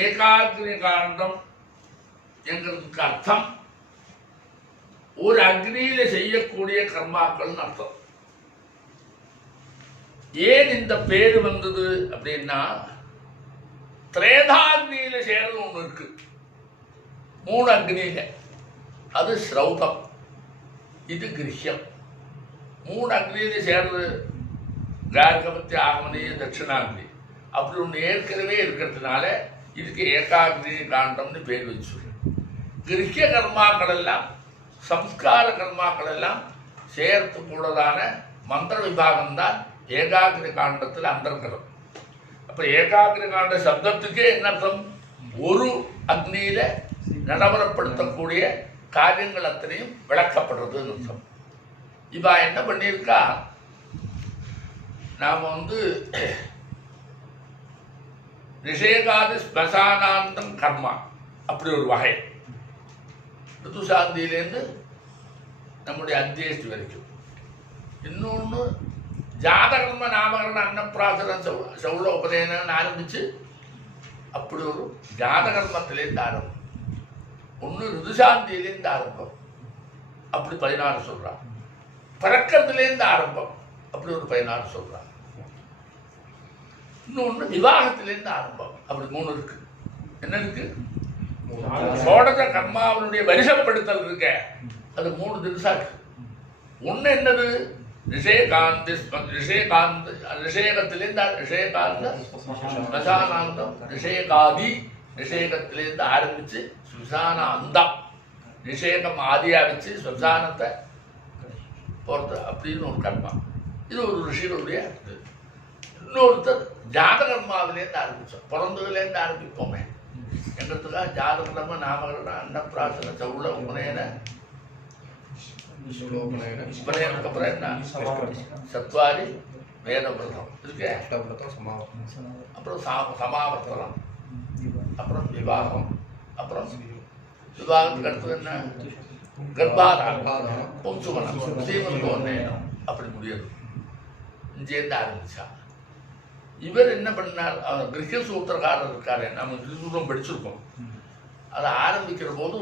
ஏகாக்னி காண்டம் என்கிறதுக்கு அர்த்தம் ஒரு அக்னியில செய்யக்கூடிய கர்மாக்கள் அர்த்தம். ஏன் இந்த பேரு வந்தது அப்படின்னா, திரேதாக்னியில சேர்றது ஒன்று இருக்கு, 3 அக்னியில. அது ஸ்ரௌதம், இது கிருஷ்யம். 3 அக்னியில சேர்றது கார்கவத்தி, ஆகமனி, தட்சிணாக்னி. அப்படி ஒன்று ஏற்கனவே இருக்கிறதுனால இதுக்கு ஏகாக்னி காண்டம்னு பேர் வச்சு. கிருஷ்ய கர்மாக்கள் எல்லாம், சம்ஸ்கார கர்மாக்கள் எல்லாம் சேர்த்து கூடதான மந்திர விபாகம் தான் ஏகாக்னி காண்டத்தில் அந்தர்கதம். அப்போ ஏகாக்னி காண்ட சப்தத்துக்கே என்ன அர்த்தம்? ஒரு அக்னியில நடைமுறைப்படுத்தக்கூடிய காரியங்கள் அத்தனையும் விளக்கப்படுறதுன்னு அர்த்தம். இவா என்ன பண்ணியிருக்கா, நாம் நிஷேகாதி ஸ்மசானாந்தம் கர்மா அப்படி ஒரு வகை, ரிதுசாந்தியிலேருந்து நம்முடைய அத்தியேஷ்டி வரைக்கும். இன்னொன்று ஜாதகர்ம நாமகரண அன்னப்பிராசன சௌள உபநயனன்னு ஆரம்பித்து அப்படி ஒரு ஜாதகர்மத்திலேருந்து ஆரம்பம். ஒன்று ரிதுசாந்தியிலேருந்து ஆரம்பம், அப்படி 16 சொல்கிறான். பிறக்கிறதுலேருந்து ஆரம்பம், அப்படி ஒரு 16 சொல்கிறான். இன்னொன்று விவாகத்திலேருந்து ஆரம்பம், அப்படி 3 இருக்கு. என்ன இருக்கு? சோடச கர்மாவனுடைய வரிசைப்படுத்தல் இருக்க, அது 3 தினசா இருக்கு. ஒன்று என்னது? நிஷேகாந்தி, நிஷேகத்திலேருந்து நிஷேகாந்த ஸ்மசானாந்தம், நிஷேகாதி, நிஷேகத்திலேருந்து ஆரம்பித்து ஸ்மசான அந்தம், நிஷேகம் ஆதியாக வச்சு ஸ்மசானத்தை போகிறது அப்படின்னு ஒரு கர்மா. இது ஒரு ரிஷிகளுடைய இது. இன்னொருத்தர் ஜாதகர்மாவிலேருந்து ஆரம்பித்தோம், பிறந்ததுலேருந்து ஆரம்பிப்போமே. எங்களுக்காக ஜாதகர்ம நாமகரண அன்னப்பிராசன சௌள உபநயன, உபநயனுக்கு அப்புறம் என்ன? சத்வாரி வேதவிரதம் இருக்கு, அப்புறம் சமாவர்த்தனம், அப்புறம் விவாகம், அப்புறம் விவாகத்துக்கு அடுத்தது என்ன? கர்ப்பாதானம், பொம்சுவனம், சீமந்தோன்னம், அப்படி முடியாது. இங்கேருந்து ஆரம்பிச்சா. இவர் என்ன பண்ணார்? கிரக சூத்திரக்காரர் இருக்காரு, நம்ம கிருஷ்ணூரம் படிச்சிருக்கோம். அதை ஆரம்பிக்கிற போது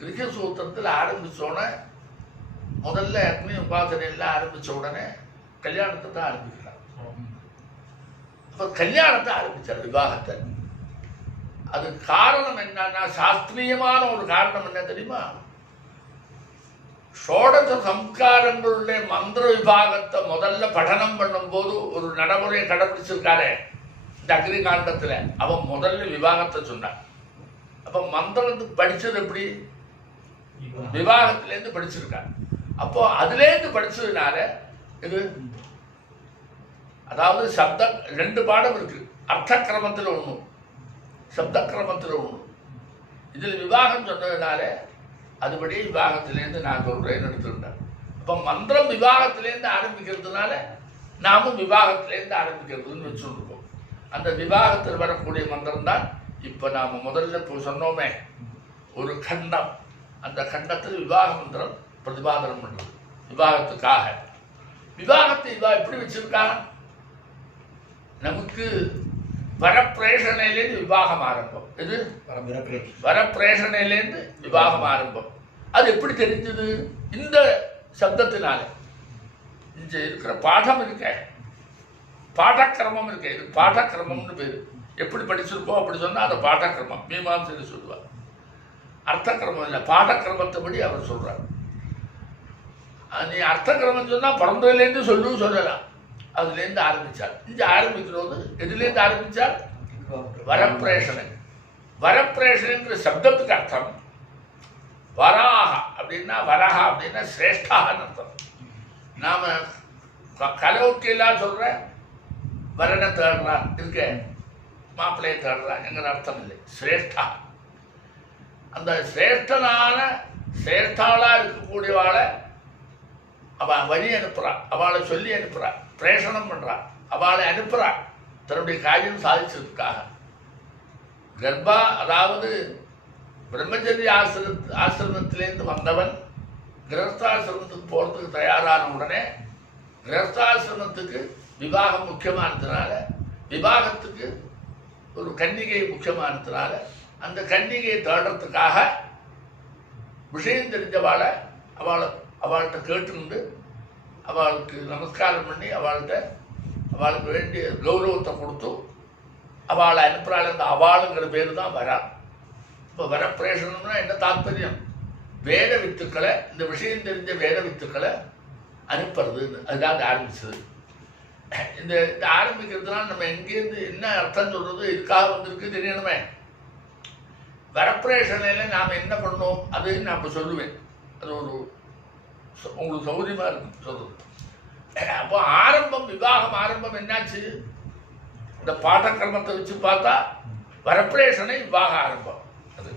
கிரக சூத்திரத்தில் ஆரம்பித்தோடனே முதல்ல அக்னி உபாசனையெல்லாம் ஆரம்பித்த உடனே கல்யாணத்தை தான் ஆரம்பிக்கிறார். அப்போ கல்யாணத்தை ஆரம்பித்தார், விவாகத்தை. அது காரணம் என்னன்னா, சாஸ்திரியமான ஒரு காரணம் என்ன தெரியுமா? ஷோடச சம்ஸ்காரங்களுடைய மந்திர விபாகத்தை முதல்ல படனம் பண்ணும்போது ஒரு நடைமுறையை கடைபிடிச்சிருக்காரு இந்த அக்னி காண்டத்தில். அவன் முதல்ல விவாகத்தை சொன்னான். அப்போ மந்திரத்துக்கு படித்தது எப்படி? விவாகத்திலேருந்து படிச்சிருக்கான். அப்போ அதுலேருந்து படிச்சதுனால இது, அதாவது சப்த 2 பாடம் இருக்கு, அர்த்த கிரமத்தில் ஒன்று, சப்த கிரமத்தில் ஒன்று. இதில் விவாகம் சொன்னதுனால அதுபடி விவாகத்திலேருந்து நான் சொல்கிறேன்னு எடுத்துக்கிட்டேன். அப்போ மந்திரம் விவாகத்திலேருந்து ஆரம்பிக்கிறதுனால நாமும் விவாகத்திலேருந்து ஆரம்பிக்கிறதுன்னு வச்சுருக்கோம். அந்த விவாகத்தில் வரக்கூடிய மந்திரம் தான் இப்போ நாம் முதல்ல இப்போ சொன்னோமே ஒரு கண்டம். அந்த கண்டத்தில் விவாக மந்திரம் பிரதிபாதனம் பண்ணுறது விவாகத்துக்காக. விவாகத்தை இவா எப்படி வச்சிருக்கா? நமக்கு வரப்பிரேஷனையிலேருந்து விவாகம் ஆரம்பம். இது வரப்பிரேஷனையிலேருந்து விவாகம் ஆரம்பம். அது எப்படி தெரிஞ்சது? இந்த சப்தத்தினால. இங்க இருக்கிற பாடம் இருக்க, பாடக்கிரமம் இருக்கு, இது பாடக்கிரமம்னு பேர். எப்படி படிச்சிருக்கோம் அப்படி சொன்னால் அதை பாடக்கிரமம் மீமாம்சையில் சொல்லுவார். அர்த்த கிரமம் இல்லை, பாடக்கிரமத்தை படி அவர் சொல்கிறார். நீ அர்த்த கிரமம் சொன்னால் பிறந்ததுலேருந்து சொல்லலாம். அதுலேருந்து ஆரம்பித்தார். இங்கே ஆரம்பிக்கிறது எதுலேருந்து ஆரம்பித்தார்? வரப்பிரேஷனை. வரப்பிரேஷனுங்கிற சப்தத்துக்கு அர்த்தம் வராக அப்படின்னா, வரஹா அப்படின்னா சிரேஷ்டான்னு அர்த்தம். நாம் கலோக்கியெல்லாம் சொல்கிற வரனை தேடுறான் இருக்க, மாப்பிள்ளையை தேடுறான் என்கிற அர்த்தம் இல்லை. சிரேஷ்டா, அந்த சிரேஷ்டனான சிரேஷ்டாளாக இருக்கக்கூடியவாளை அவள் வழி அனுப்புகிறாள், அவளை சொல்லி அனுப்புகிறாள், பிரேஷனம் பண்ணுறாள், அவளை அனுப்புகிறாள் தன்னுடைய காரியம் சாதிச்சதுக்காக. கர்ப்பா, அதாவது பிரம்மச்சரிய ஆசிரமத்திலேருந்து வந்தவன் கிரகஸ்தாசிரமத்துக்கு போகிறதுக்கு தயாரான உடனே கிரகஸ்தாசிரமத்துக்கு விவாகம் முக்கியமானதுனால விவாகத்துக்கு ஒரு கன்னிகை முக்கியமானதுனால அந்த கன்னிகையை தேடுறதுக்காக விஷயம் தெரிஞ்சவாளை அவள்கிட்ட கேட்டுண்டு அவளுக்கு நமஸ்காரம் பண்ணி அவளுக்கு வேண்டிய கௌரவத்தை கொடுத்து அவளை அனுப்புகிறாள். அந்த அவளுங்கிற பேர் தான் வரா. இப்போ வரப்பிரேஷனம்னா என்ன தாற்பயம்? வேத வித்துக்களை, இந்த விஷயம் தெரிஞ்ச வேத வித்துக்களை அனுப்புறதுன்னு அதுதான் ஆரம்பிச்சது. இந்த ஆரம்பிக்கிறதுனால நம்ம எங்கேருந்து என்ன அர்த்தம் சொல்றது, இதுக்காக வந்திருக்கு தெரியணுமே. வரப்பிரேஷனையில் நாம் என்ன பண்ணோம் அது நான் இப்போ சொல்லுவேன். அது ஒரு உங்களுக்கு சௌகரியமாக இருக்கும் சொல்றது. அப்போ விவாகம் ஆரம்பம் என்னாச்சு? இந்த பாட்டக்கிரமத்தை வச்சு பார்த்தா வரப்பிரேஷனை விவாக ஆரம்பம். அது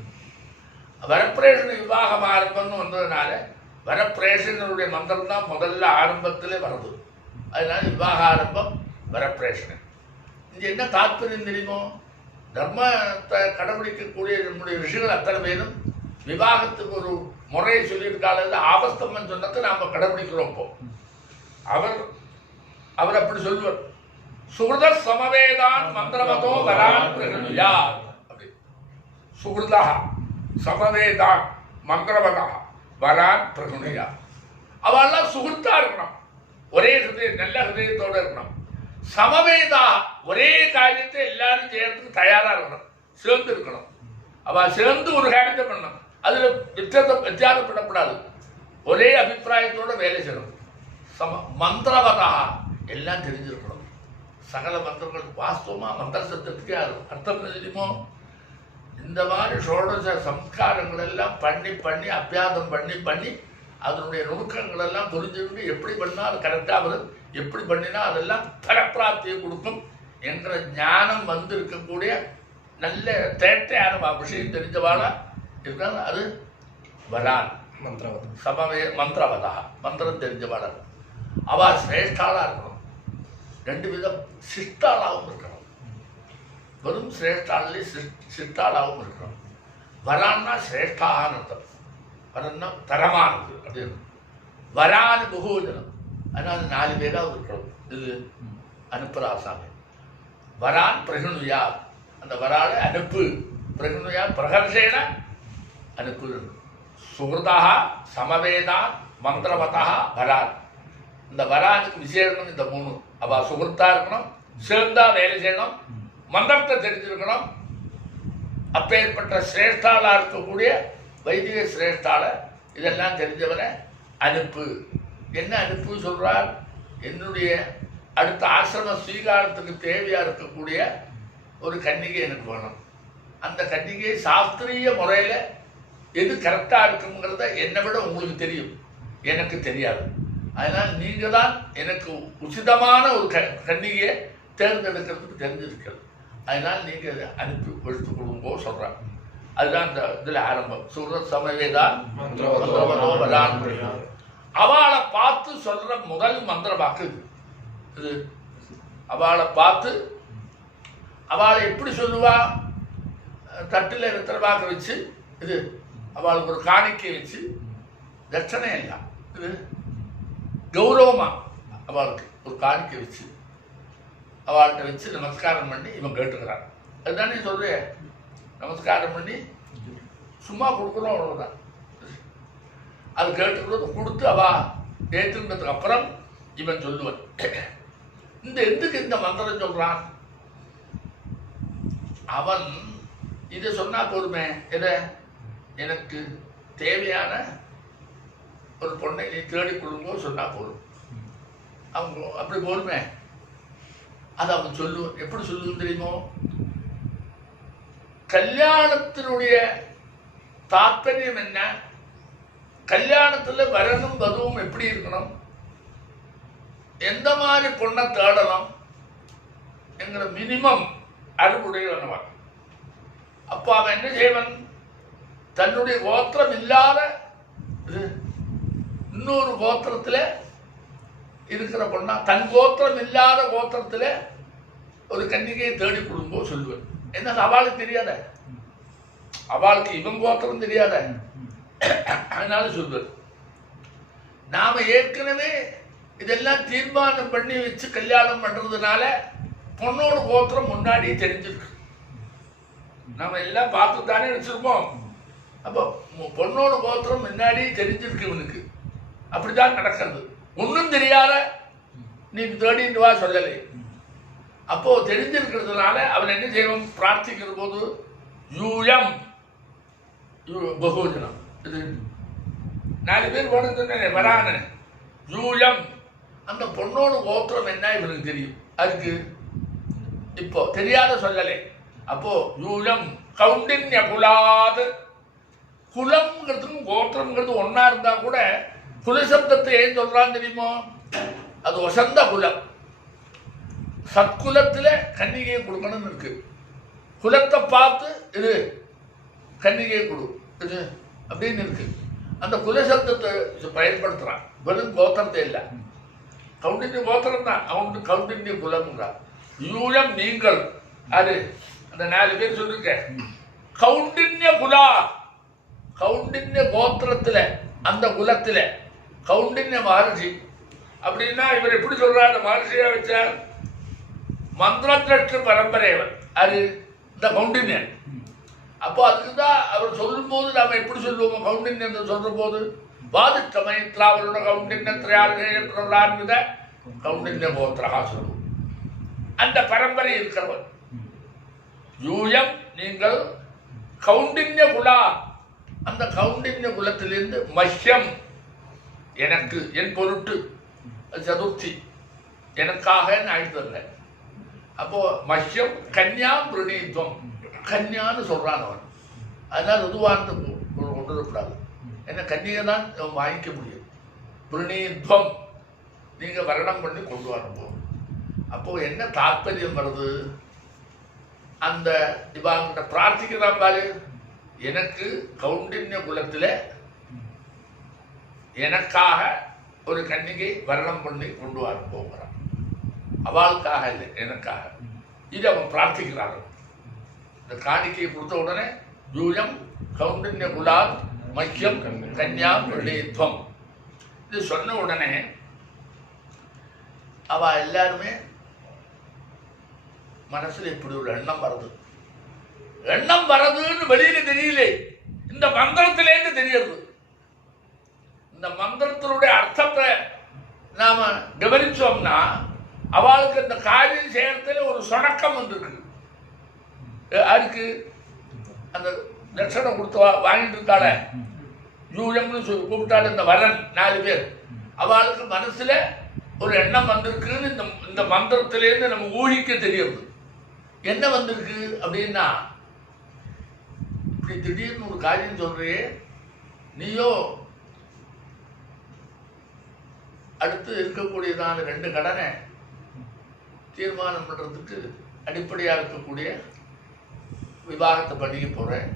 வரப்பிரேஷனை விவாகம் ஆரம்பம்னு வந்ததுனால வரப்பிரேஷனுடைய மந்திரம் தான் முதல்ல ஆரம்பத்திலே வருது. அதனால விவாக ஆரம்பம் வரப்பிரேஷனை. இங்கே என்ன தாற்பயம் தெரியுமோ? தர்மத்தை கடைபிடிக்கக்கூடிய நம்முடைய ரிஷிகள் அத்தனை பேரும் விவாகத்துக்கு ஒரு முறையை சொல்லியிருக்காள். ஆபஸ்தம்பன் சொன்னதை நாம் கடைபிடிக்கிறோம். இப்போ அவர் அப்படி சொல்லுவார், சுகிருத சமவேதான் மந்திரமதோ வரான் பிரகணுயா. அப்படி சுகிருதா சமவேதான் மந்திரமதா வரான் பிரகணுயா. அவெல்லாம் சுகிருத்தா இருக்கணும், ஒரே ஹிருதயம், நல்ல ஹிருதயத்தோடு இருக்கணும். சமவேதா ஒரே காரியத்தை எல்லாரும் செய்யறதுக்கு தயாரா இருக்கணும், சேர்ந்து இருக்கணும். அவள் சேர்ந்து ஒரு காரியத்தை பண்ணணும், அதுல வித்தியாசப்படக்கூடாது, ஒரே அபிப்பிராயத்தோட வேலை செய்யணும். மந்திரவதா எல்லாம் தெரிஞ்சிருக்கணும். சகல மந்திரங்கள் வாஸ்தவமா மந்திர சத்தத்துக்கே அர்த்தம் தெரியுமோ? இந்த மாதிரி ஷோடச சம்ஸ்காரங்கள் எல்லாம் பண்ணி அபியாசம் பண்ணி அதனுடைய நுணுக்கங்கள் எல்லாம் புரிஞ்சுக்கிட்டு எப்படி பண்ணால் அது கரெக்டாக வரும், எப்படி பண்ணினா அதெல்லாம் பலப்பிராப்தியை கொடுக்கும் என்ற ஞானம் வந்து இருக்கக்கூடிய நல்ல தேட்டையான விஷயம் தெரிஞ்சவாளா இருக்காங்க. அது வரான் மந்திரவதா மந்திரம் தெரிஞ்சவாளா. அவள் சிரேஷ்டாளாக இருக்கணும். ரெண்டு விதம், சிஷ்டாளாகவும் இருக்கணும். வெறும் சிரேஷ்டாலே சிஷ்டாளாகவும் இருக்கணும். வரான்னா சிரேஷ்டான்னு அர்த்தம். வரன்னா தரமானது அப்படின்னு. வரான்னு பகுவஜனம், அதனால் 4 பேராக இருக்கணும். இது அனுப்புராசாமி. வரான் பிரகணுயா, அந்த வராளை அனுப்பு. பிரகணுயா பிரகர்ஷேன அனுப்பு. சுகிருதா சமவேதா மந்திரவதா வரான். இந்த வரானுக்கு விசேஷம் இந்த 3. அவள் சுகிருத்தா இருக்கணும், சேர்ந்தா வேலை செய்யணும், மந்திரத்தை தெரிஞ்சிருக்கணும். அப்பேற்பட்ட சிரேஷ்டாளாக இருக்கக்கூடிய வைதிக சிரேஷ்டால இதெல்லாம் தெரிஞ்சவரை அனுப்பு. என்ன அனுப்பு சொல்றார்? என்னுடைய அடுத்த ஆசிரம ஸ்வீகாரத்துக்கு தேவையாக இருக்கக்கூடிய ஒரு கன்னிகை எனக்கு வேணும். அந்த கன்னிகை சாஸ்திரிய முறையில் எது கரெக்டாக இருக்குங்கிறத என்னை விட உங்களுக்கு தெரியும், எனக்கு தெரியாது. அதனால் நீங்கள் தான் எனக்கு உச்சிதமான ஒரு கன்னிகையை தேர்ந்தெடுக்கிறதுக்கு தெரிஞ்சிருக்கிறது. அதனால் நீங்கள் அதை அனுப்பி எடுத்து கொடுங்கோ சொல்கிறாங்க. அதுதான் இந்த இதில் ஆரம்பம். சுகிருத சமவேதான் வரான். அவளை பார்த்து சொல்ற முதல் மந்திர வாக்கு இது. அவளை பார்த்து அவளை எப்படி சொல்லுவா? தட்டில் இருக்கிற வாக்கு வச்சு இது அவளுக்கு ஒரு காணிக்கை வச்சு தட்சணை எல்லாம் இது கௌரவமா அவளுக்கு ஒரு காணிக்கை வச்சு அவள்கிட்ட வச்சு நமஸ்காரம் பண்ணி இவன் கேட்டுக்கிறான். அதுதானே சொல்றேன், நமஸ்காரம் பண்ணி சும்மா கொடுக்குறோம், அவ்வளோதான். அது கேட்டுக்கிறது கொடுத்து அவ ஏற்றுன்றதுக்கு அப்புறம் இவன் சொல்லுவன், இந்த எதுக்கு இந்த மந்திரம் சொல்றான்? அவன் இதை சொன்னா போதுமே, எதை எனக்கு தேவையான ஒரு பொண்ணை நீ தேடி கொடுங்கோ சொன்னா போதும், அவங்க அப்படி போதுமே. அதை அவன் சொல்லுவான். எப்படி சொல்லுவது தெரியுமோ? கல்யாணத்தினுடைய தாற்பயம் என்ன? கல்யாணத்தில் வரணும் வதுவும் எப்படி இருக்கணும், எந்த மாதிரி பொண்ணை தேடலாம் என்கிற மினிமம் அறிவுடையவன். அப்போ அவன் என்ன செய்வன்? தன்னுடைய கோத்திரம் இல்லாத இன்னொரு கோத்திரத்தில் இருக்கிற பொண்ணா, தன் கோத்திரம் இல்லாத கோத்திரத்தில் ஒரு கன்னிகையை தேடி கொடுங்கோ சொல்லுவேன். என்ன அவளுக்கு தெரியாத, அவளுக்கு இவன் கோத்திரம் தெரியாத, அதனால சொல்வது. நாம ஏற்கனவே இதெல்லாம் தீர்மானம் பண்ணி வச்சு கல்யாணம் பண்றதுனால பொண்ணோட கோத்திரம் முன்னாடி தெரிஞ்சிருக்கு. நம்ம எல்லாம் பார்த்து தானே வச்சிருப்போம். அப்போ பொண்ணோட கோத்திரம் முன்னாடி தெரிஞ்சிருக்கு இவனுக்கு. அப்படிதான் நடக்கிறது. ஒன்றும் தெரியாத நீ தேடிட்டு வா சொல்லலை. அப்போ தெரிஞ்சிருக்கிறதுனால அவன் என்ன செய்வோம், பிரார்த்திக்கிற போது யூயம் பகுஜனம், இது 4 பேர் போன சொன்னேன் வரான யூயம், அந்த பொண்ணோட கோத்திரம் என்ன இவனுக்கு தெரியும். அதுக்கு இப்போ தெரியாத சொல்லலை. அப்போ யூயம் கவுண்டின்ய குலாது, குலம்ங்கிறதுக்கும் கோத்திரம்ங்கிறது ஒன்னா இருந்தா கூட குலசப்தத்தை ஏன் சொல்றான்னு தெரியுமோ, அது வசந்த குலம். சத்குலத்துல கன்னிகையை கொடுக்கணும்னு இருக்கு. குலத்தை பார்த்து இது கன்னிகையை கொடு இது அப்படின்னு இருக்கு. அந்த குலசப்தத்தை பயன்படுத்துறான். வெறும் கோத்திரத்தை இல்லை, கவுண்டின்ய கோத்திரம் தான். அவனுக்கு கவுண்டின்ய குலம்ங்கிறான். யூயம் நீங்கள் அது அந்த 4 பேர் சொல்லிருக்க கவுண்டின்ய குலா, கவுண்டின்ய கோத்திரத்துல அந்த குலத்துல கவுண்டின்ய மகர்ஷி. அப்படின்னா இவர் எப்படி சொல்றாரு, மகர்ஷியா வச்சார் மந்திரத்திற்கு பரம்பரையவர் அது இந்த கவுண்டின்யன். அப்போ அதுக்குதான் அவர் சொல்லும் போது நாம எப்படி சொல்லுவோம், கவுண்டின்யன் சொல்ற போது வாதித்த மைத்ராவரோட கவுண்டின்யத்திரான்வித கவுண்டின்ய கோத்திரா சொல்லுவோம். அந்த பரம்பரை இருக்கிறவர். யூயம் நீங்கள் கவுண்டின்ய குலா, அந்த கவுண்டின்ய குலத்திலிருந்து மஹ்யம் எனக்கு, என் பொருட்டு, சதுர்த்தி எனக்காக ஆயிட்டு. அப்போ மஹ்யம் கன்யாம் பிரணீத்வம், கன்யான்னு சொல்றான் அவன். அதனால ருதுவானத்தை கொண்டு வரக்கூடாது. என்ன கன்னியை தான் வாங்கிக்க முடியும். பிரணீத்வம் நீங்க வரணம் பண்ணி கொண்டு வரணும். அப்போ என்ன தாற்பயம் வருது, அந்த இவாங்கிட்ட பிரார்த்திக்கிறான் பாரு, எனக்கு கவுண்டின்ய குலத்துல எனக்காக ஒரு கன்னிகை வரணம் பண்ணி கொண்டு வர போகிறான். அவளுக்காக இல்லை, எனக்காக. இது அவன் பிரார்த்திக்கிறான். இந்த காணிக்கையை கொடுத்த உடனே யூயம் கவுண்டின்ய குலால் மஹ்யம் கன்யா பிரணீத்வம் இது சொன்ன உடனே அவ எல்லாருமே மனசுல இப்படி ஒரு எண்ணம் வருது. எண்ணம் வரதுன்னு வெளியில தெரியல, இந்த மந்திரத்திலேருந்து தெரியுது. இந்த மந்திரத்தினுடைய அர்த்தத்தை நாம கவனிச்சோம்னா அவளுக்கு இந்த காரியம் செய்யறதுல ஒரு சொணக்கம் வந்திருக்கு. அதுக்கு அந்த தட்சணை கொடுத்து வாங்கிட்டு இருக்காள யூயம்னு சொல்லி கூப்பிட்டாள் இந்த வரன் 4 பேர். அவளுக்கு மனசுல ஒரு எண்ணம் வந்திருக்குன்னு இந்த மந்திரத்திலேருந்து நம்ம ஊகிக்க தெரியுது. என்ன வந்திருக்கு அப்படின்னா, இப்படி திடீர்னு ஒரு காரியம் சொல்றியே, நீயோ அடுத்து இருக்கக்கூடியதான 2 கடனை தீர்மானம் பண்றதுக்கு அடிப்படையாக இருக்கக்கூடிய விவாகத்தை பண்ணிக்க போறேன்.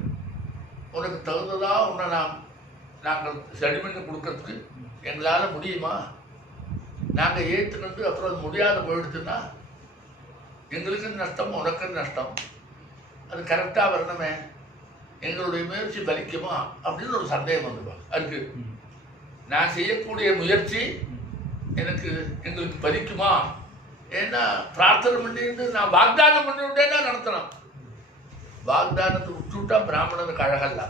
உனக்கு தகுந்ததா உன்னை நாங்கள் சரி பண்ணி கொடுக்கறதுக்கு எங்களால் முடியுமா? நாங்கள் ஏற்றுக்கிட்டு அப்புறம் அது முடியாத போயிடுச்சுன்னா எங்களுக்கு நஷ்டம், உனக்கு நஷ்டம். அது கரெக்டாக வரணுமே, எங்களுடைய முயற்சி பலிக்குமா அப்படின்னு ஒரு சந்தேகம் வந்துடுவாங்க. அதுக்கு நான் செய்யக்கூடிய முயற்சி எங்களுக்கு பலிக்குமா? ஏன்னா பிரார்த்தனை பண்ணிட்டு நான் வாக்தானம் பண்ணி விட்டேன்னா நடத்தணும். வாக்தானத்தை விட்டுவிட்டா பிராமணனுக்கு அழகல்ல.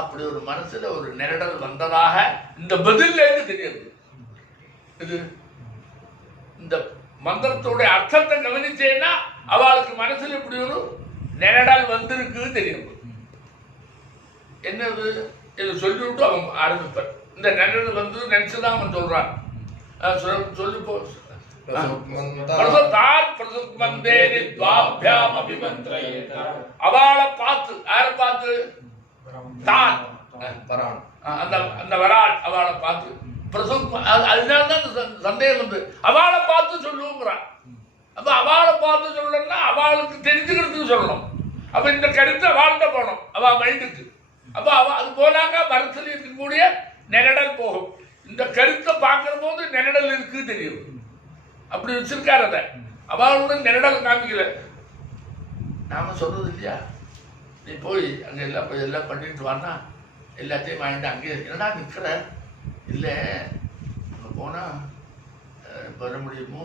அப்படி ஒரு மனசுல ஒரு நெருடல் வந்ததாக இந்த பதிலேருந்து தெரியுது. இது இந்த மந்திரத்தோடைய அர்த்தத்தை கவனிச்சேன்னா அவளுக்கு மனசுல இப்படி ஒரு நெருடல் வந்திருக்கு தெரியும். என்னது இதை சொல்லிவிட்டு அவன் ஆரம்பிப்பார். இந்த நெருடல் வந்து நினைச்சுதான் அவன் சொல்றான். சொல்லி போ அவளை பார்த்து, யாரை பார்த்து? தான் அந்த வராள் அவளை பார்த்து அதனாலதான் சந்தேகம் வந்து அவளை பார்த்து சொல்லுங்கிறான். அப்ப அவளை பார்த்து சொல்லணும்னா அவளுக்கு தெரிஞ்சுக்கிறதுக்கு சொல்லணும். அப்ப இந்த கருத்து அவள்கிட்ட போகணும், அவ மைண்டுக்கு. அப்ப அது போனாங்க மரத்தில் இருக்கக்கூடிய நெருடல் போகும். இந்த கருத்தை பார்க்கிற போது நெருடல் இருக்கு தெரியும். அப்படி வச்சிருக்காரு. அதை அவளோட நெருடல் காமிக்கல. நாம சொல்றது இல்லையா, நீ போய் அங்க எல்லாம் பண்ணிட்டு வானா எல்லாத்தையும் வாங்கிட்டு அங்கே என்னடா நிற்கிற? இல்லை அங்கே போனா வர முடியுமோ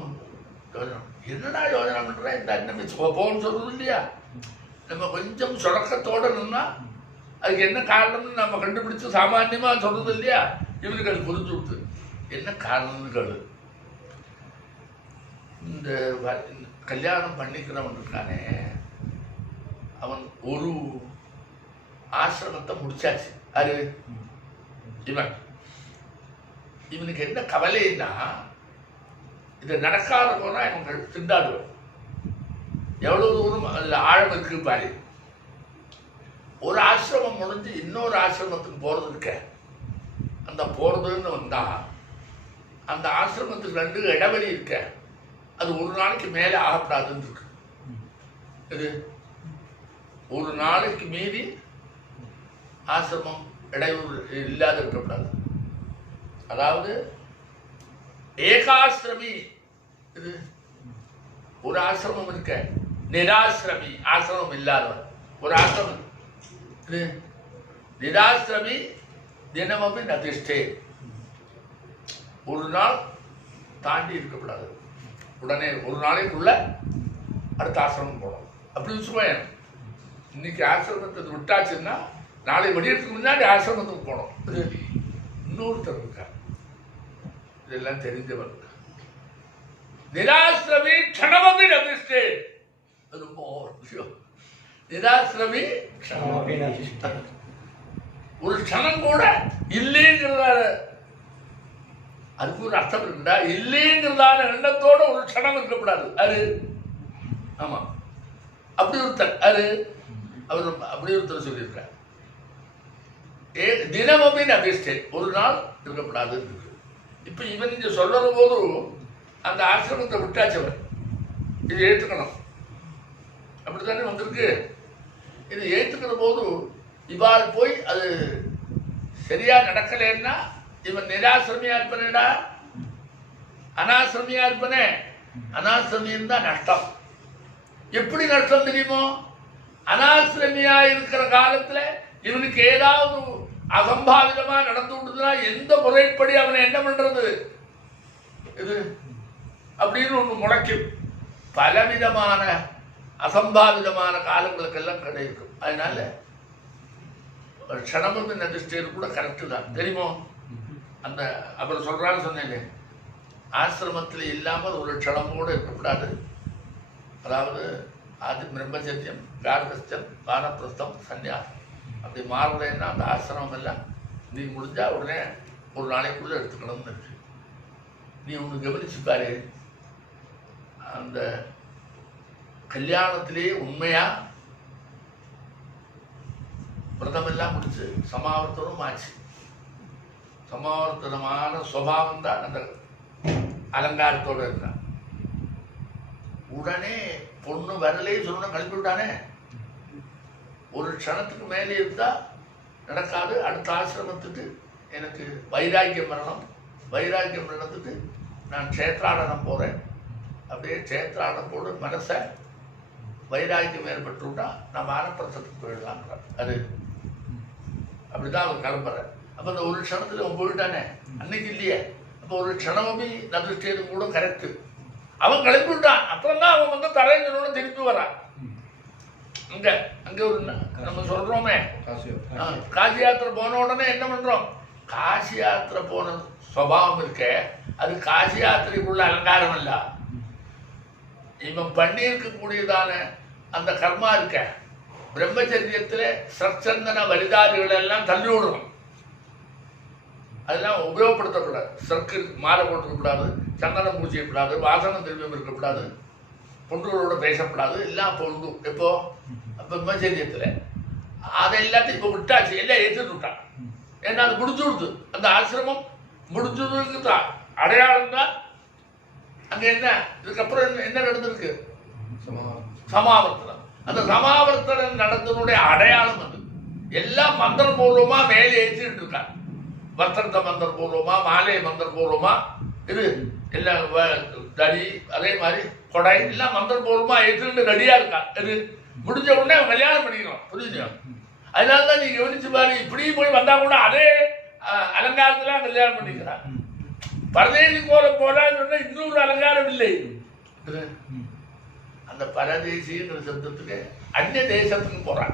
யோஜனை. என்னடா யோஜனை பண்ற? இந்த அண்ணன் வச்சு போன்னு சொல்றது இல்லையா? நம்ம கொஞ்சம் சுழக்கத்தோடு நின்னா அதுக்கு என்ன காரணம்னு நம்ம கண்டுபிடிச்சு சாமானியமாக சொல்றது இல்லையா, இவனுக்கு அது புரிஞ்சு விடுது என்ன காரணம்னு கேளு. இந்த கல்யாணம் பண்ணிக்கிறவன் இருக்கானே, அவன் ஒரு ஆசிரமத்தை முடிச்சாச்சு. அது இவனுக்கு என்ன கவலைன்னா, இது நடக்காத போனால் இவங்க திண்டாடுவான். எவ்வளோ தூரம் அதில் ஆழம் இருக்கு பாரு. ஒரு ஆசிரமம் முடிஞ்சு இன்னொரு ஆசிரமத்துக்கு போகிறது இருக்க, அந்த போகிறதுன்னு வந்தா அந்த ஆசிரமத்துக்கு 2 இடைவெளி இருக்க, அது ஒரு நாளைக்கு மேலே ஆகக்கூடாதுன்னு இருக்கு. இது ஒரு நாளைக்கு மீறி ஆசிரமம் இடையூறு இல்லாத இருக்கக்கூடாது. அதாவது ஏகாசிரமி, இது ஒரு ஆசிரமம் இருக்க, நிராசிரமி ஆசிரமம் இல்லாதவன் ஒரு ஆசிரமம். இது நிராசிரமி தினமும் நதிஷ்டே, ஒரு நாள் தாண்டி இருக்கக்கூடாது. உடனே ஒரு நாளைக்குள்ள அடுத்த ஆசிரமம் போகணும். அப்படி வச்சுக்கோயேன், இன்னைக்கு ஆசிரமத்தை விட்டாச்சுன்னா நாளை வெளியேறதுக்கு முன்னாடி ஆசிரமத்துக்கு போகணும். இது இன்னொருத்தர் இருக்கார், இதெல்லாம் தெரிஞ்சவர். நிராசிரமி க்ஷணமபி நதிஷ்டே, ரொம்ப விஷயம். நிராசிரமி ஒரு க்ஷணம் கூட இல்லைங்கிறதால, அதுக்கு ஒரு அர்த்தம் இருக்குண்டா. இல்லைங்கிறதான எண்ணத்தோட ஒரு க்ஷணம் இருக்கக்கூடாது. அது ஆமா, அப்படி ஒருத்தர், அது அவர் அப்படி ஒருத்தர் சொல்லியிருக்கார். தினமுமே நதிஷ்டே, ஒரு நாள் இருக்கக்கூடாது. இப்போ இவன் இங்கே சொல்லுற போது அந்த ஆசிரமத்தை விட்டாச்சவன் இது ஏற்றுக்கணும், அப்படித்தானே வந்திருக்கு. இது ஏற்றுக்கிற போது இவாள் போய் அது சரியா நடக்கலைன்னா இவன் நிராசிரமியா இருப்பனேடா, அனாசிரமியா இருப்பனே. அனாசிரமியம் தான் நஷ்டம். எப்படி நஷ்டம் தெரியுமோ, அனாசிரமியா இருக்கிற காலத்துல இவனுக்கு ஏதாவது அசம்பாவிதமா நடந்து விடுதுன்னா எந்த முறைப்படி அவனை என்ன பண்றது இது அப்படின்னு ஒன்று முளைக்கும். பலவிதமான அசம்பாவிதமான காலங்களுக்கெல்லாம் கிடைக்கும். அதனால க்ஷணமபி நதிஷ்டே கூட கரெக்டு தான் தெரியுமோ. அந்த அப்புறம் சொல்றான்னு சொன்னேன், ஆசிரமத்தில் இல்லாமல் ஒரு க்ஷணம் கூட இருக்கக்கூடாது. அதாவது அது பிரம்மச்சரியம், கார்கஸ்தம், வானப்பிரஸ்தம், சன்னியாசம். அப்படி மாறுறதுன்னா அந்த ஆசிரமம் எல்லாம் நீ முடிஞ்சா உடனே ஒரு நாளைக்குள்ள எடுத்துக்கணும்னு இருக்கு. நீ ஒன்று கவனிச்சுப்பாரு, அந்த கல்யாணத்திலேயே உண்மையா விரதமெல்லாம் முடிச்சு சமாவர்த்தனும் ஆச்சு. சமாவர்த்தனமான சுபாவம் தான் அந்த அலங்காரத்தோடு இருக்கிறான். உடனே பொண்ணு வரலே சொல்லணும் கிளப்பி விட்டானே. ஒரு க்ஷணத்துக்கு மேலே இருந்தா நடக்காது. அடுத்த ஆசிரமத்துக்கு எனக்கு வைராக்கியம் வரணும், வைராக்கியம் நடந்துட்டு நான் க்ஷேத்ராடனம் போகிறேன். அப்படியே க்ஷேத்ராடனம் போடு மனசை வைராக்கியம் ஏற்பட்டு விட்டா நான் வானப்பிரசத்துக்கு போயிடலாங்கிறார். அது அப்படிதான் அவர் கிளம்புறார். அப்போ அந்த ஒரு க்ஷணத்தில் அவன் போயிட்டானே, அன்னைக்கு இல்லையே. அப்போ ஒரு க்ஷணமபி நதிஷ்டேது கூட கரெக்டு. அவன் கிளம்பி விட்டான். அப்புறம் தான் அவன் வந்து தரையங்களோட திருப்பி வரான். அங்கே ஒரு நம்ம சொல்றோமே, காசி யாத்திரை போன உடனே என்ன பண்றோம், காசி யாத்திரை போன சுபாவம் இருக்க, அது காசி யாத்திரைக்குள்ள அலங்காரம் இல்ல. இவன் பண்ணி இருக்கக்கூடியதான அந்த கர்மா இருக்க, பிரம்மச்சரியத்தில் சச்சந்தன வரிதாதிகள் எல்லாம் தள்ளி விடணும். அதெல்லாம் உபயோகப்படுத்தக்கூடாது. சர்க்கு மாலை போட்டுக்கூடாது, சந்தனம் பூச்சியக்கூடாது, வாசன திரவியம் இருக்கக்கூடாது, பொண்ணுகளோட பேசக்கூடாது. எல்லாம் பொருந்தும். எப்போ பிரம்மச்சரியத்தில் அதை எல்லாத்தையும் இப்போ விட்டாச்சு, எல்லாம் ஏற்றுட்டு விட்டான். ஏன்னா அது முடிச்சு விடுது. அந்த ஆசிரமம் முடிஞ்சதுக்கு தான் அடையாளம் தான். அங்கே என்ன இதுக்கப்புறம் என்ன நடந்திருக்கு, சமாவர்த்தனம். அந்த சமாவர்த்தனம் நடந்தனுடைய அடையாளம் அது. எல்லாம் மந்திரபூர்வமா மேலே ஏற்றிட்டு இருக்கான். வஸ்திரத்தை மந்திரபூர்வமா, மாலை மந்திரபூர்வமா, இது எல்லாம் தடி, அதே மாதிரி கொடை எல்லாம் மந்திரபூர்வமா ஏற்றிட்டு ரெடியா இருக்கான். இது முடிஞ்ச உடனே அவன் கல்யாணம் பண்ணிக்கணும். புரியுது? அதனால தான் நீங்க கவனிச்சு பாரு, இப்படி போய் வந்தா கூட அதே அலங்காரத்துல கல்யாணம் பண்ணிக்கிறான். பரதேசி போலான்னு சொன்னா இன்னொரு அலங்காரம் இல்லை. அந்த பரதேசிங்கிற சப்தத்துக்கு அந்நிய தேசத்துக்கு போறான்.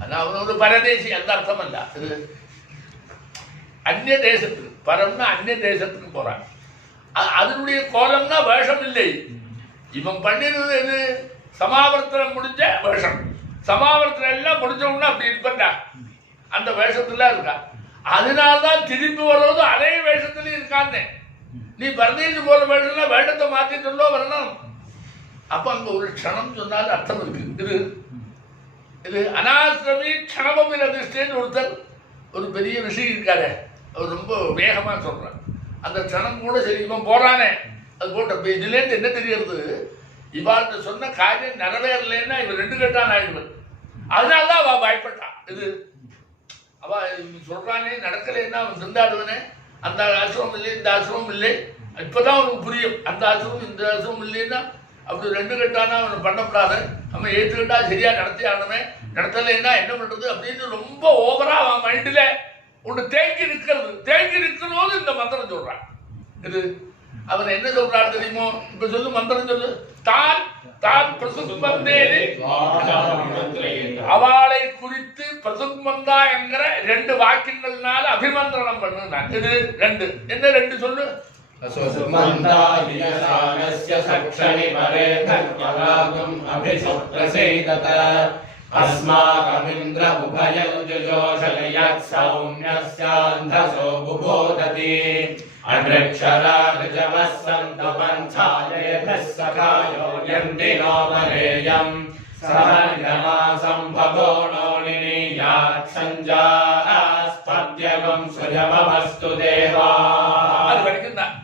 ஆனா அவன் ஒரு பரதேசி, அந்த அர்த்தம் அல்ல. இது அந்நிய தேசத்துக்கு, பரம்னா அந்நிய தேசத்துக்கு போறான். அதனுடைய கோலம்னா வேஷம் இல்லை. இவன் பண்ணிருந்தது எது? சமாவர்த்தனம் முடிஞ்ச வேஷம். சமாவர்த்தனம் எல்லாம் முடிஞ்சவொன்னா அப்படி இருப்பா, அந்த வேஷத்துல இருக்கா. அதனால்தான் திருப்பி வர்றது அதே வேஷத்துலயும் இருக்கான்னு. நீ பரதேசி போற வேஷம்னா வேஷத்தை மாத்திட்டு வரணும். அப்ப அங்க ஒரு க்ஷணம் சொன்னாலும் அர்த்தம் இருக்கு. இது அனாசிரமி க்ஷணமும் அதிர்ஷ்டேன்னு ஒருத்தர் ஒரு பெரிய விஷயம் இருக்காரு, அவர் ரொம்ப வேகமா சொல்றார். அந்த க்ஷணம் கூட சரி இவன் போறானே அது போட்ட இதுலேருந்து என்ன தெரிகிறது? இவாள்கிட்ட சொன்ன காரியம் நிறைவேறலைன்னா இவன் 2 கட்டான் ஆயிடுவன். அதனாலதான் அவ பயப்பட்டான். இது அவ சொல்றானே நடக்கலைன்னா அவன் திண்டாடுவனே, அந்த ஆசிரமம் இல்லை இந்த ஆசிரமம் இல்லை. இப்பதான் அவனுக்கு புரியும் அந்த ஆசிரமம் இந்த ஆசிரமம் இல்லைன்னா அப்படி 2 கட்டானா அவனை பண்ணக்கூடாது. நம்ம ஏற்றுக்கிட்டா சரியா நடத்தி ஆகணுமே, நடத்தலைன்னா என்ன பண்றது அப்படின்னு ரொம்ப ஓவரா அவன் மைண்டில் ஒன்று தேங்கி நிற்கிறது இந்த மந்திரம் சொல்றான். இது அவன் என்ன சொல்றாரு தெரியுமோ? இப்ப சொல்லு, மந்திரம் சொல்லு. தான் தான் பிரசுக்மந்தேனி, அவளை குறித்து பிரசுக்மந்தா என்கிற 2 வாக்கியங்கள்னால அபிமந்திரணம் பண்ணுனான். இது 2 என்ன 2 சொல்லு? अस्माकमिन्द्र उभयं जुजोषयत् सौम्यस्यान्धसो बुबोधति अनृक्षरार्जवः सन्तु पञ्चालेभ्यः सखायो यन्ति नो मरेयम् सहर्यमासं भगोणो निनीयात् सञ्जास्पद्यगं सुजममस्तु देवा. அது வரைக்கும் தான்.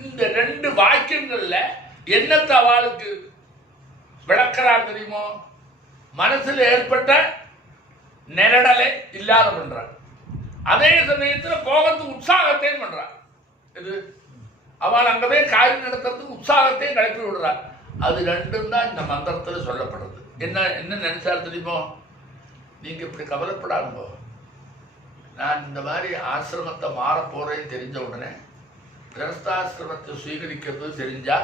இந்த 2 வாக்கியங்கள்ல என்னத்த அவளுக்கு விளக்கிறார் தெரியுமோ? மனசுல ஏற்பட்ட நெரடலை இல்லாத பண்றான். அதே சமயத்தில் கோபத்துக்கு உற்சாகத்தையும் பண்றான். இது அவள் அங்கவே காரியம் நடத்துறதுக்கு உற்சாகத்தையும் கிளப்பி விடுறான். அது 2ம் தான் இந்த மந்திரத்தில் சொல்லப்படுறது. என்ன என்ன நினைச்சாரு தெரியுமோ? நீங்க இப்படி கவலைப்படாமோ, நான் இந்த மாதிரி ஆசிரமத்தை மாற போறேன்னு தெரிஞ்ச உடனே கிரகஸ்தாசிரமத்தை சுவீகரிக்கிறது தெரிஞ்சா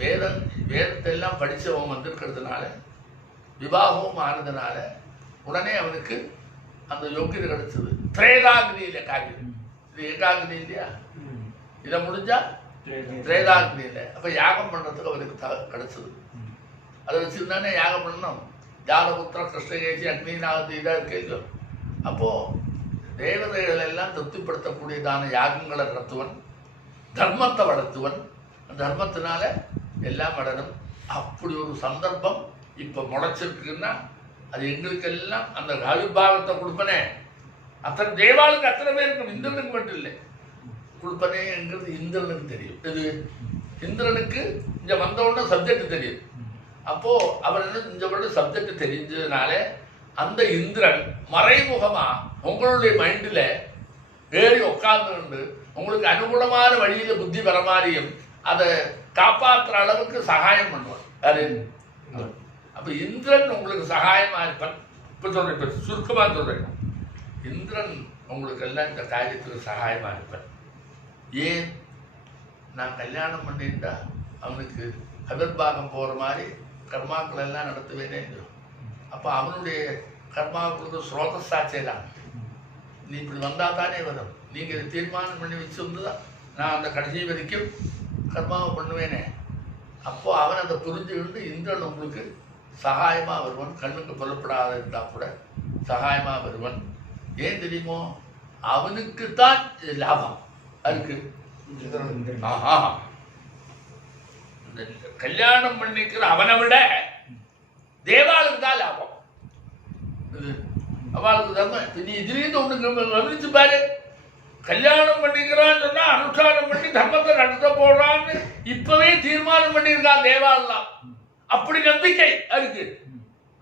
வேதத்தை எல்லாம் படிச்சவன் வந்திருக்கிறதுனால விவாகமும் ஆனதுனால உடனே அவனுக்கு அந்த யோகியதை கிடைச்சது. திரேதாகினியில காரியம். இது ஏகாகினி இல்லையா? இதை முடிஞ்சா திரேதாகினியில அப்ப யாகம் பண்றதுக்கு அவனுக்கு கிடைச்சது. அதை வச்சிருந்தானே யாகம் பண்ணணும். ஜாலபுத்திர கிருஷ்ணகேசி அக்னிநாகத்து இதாக இருக்கோ. அப்போ தேவதைகள் எல்லாம் திருப்திப்படுத்தக்கூடியதான யாகங்களை நடத்துவன், தர்மத்தை வளர்த்துவன். அந்த தர்மத்தினால எல்லாம் வளரும். அப்படி ஒரு சந்தர்ப்பம் இப்ப முளைச்சிருக்குன்னா அது எங்களுக்கெல்லாம் அந்த அவிர்வாகத்தை கொடுப்பனே. அத்தனை தேவாளுக்கு அத்தனை பேருக்கும், இந்திரனுக்கு மட்டும் இல்லை. கொடுப்பனே என்கிறது இந்திரனுக்கு தெரியும். இது இந்திரனுக்கு இங்க வந்தவுடனே சப்ஜெக்ட் தெரியும். அப்போ அவர் என்ன இந்த சப்ஜெக்ட் தெரிஞ்சதுனால அந்த இந்திரன் மறைமுகமா உங்களுடைய மைண்டில் ஏறி உட்கார்ந்து உங்களுக்கு அனுகூலமான வழியில புத்தி வர மாதிரியும் அதை காப்பாற்றுற அளவுக்கு சகாயம் பண்ணுவார். அது அப்ப இந்திரன் உங்களுக்கு சகாயமா இருப்பான். இப்ப சொல்றேன், இப்ப சுருக்கமா சொல்றேன். இந்திரன் உங்களுக்கு எல்லாம் இந்த காரியத்துக்கு சகாயமா இருப்பான். ஏன்? நான் கல்யாணம் பண்ணிட்டா அவனுக்கு அவிர்வாகம் போற மாதிரி கர்மாக்கள் எல்லாம் நடத்துவேனே. அப்ப அவனுடைய கர்மாவுக்கு ஸ்ரோதசாட்சியே தான். நீ இப்படி வந்தா தானே வரும். நீங்க தீர்மானம் பண்ணி வச்சிருந்துதான் நான் அந்த கடைசி வரைக்கும் கர்மாவை பண்ணுவேனே. அப்போ அவன் அதை புரிஞ்சுக்கிட்டு இந்திரன் உங்களுக்கு சகாயமா வருவன். கண்ணுக்கு புலப்படாத இருந்தா கூட சகாயமா வருவன். ஏன் தெரியுமோ? அவனுக்குத்தான் லாபம் அதுக்கு. கல்யாணம் பண்ணிக்கிற அவனை விட தேவாளுக்கு தான் லாபம். அவளுக்கு தர்மம். நீ இதுலேருந்து ஒண்ணு கவனிச்சு பாரு. கல்யாணம் பண்ணிக்கிறான்னு சொன்னா அனுஷ்டானம் பண்ணி தர்மத்தை நடத்த போறான்னு இப்பவே தீர்மானம் பண்ணியிருக்கான் தேவாலாம். அப்படி நம்பிக்கை அதுக்கு.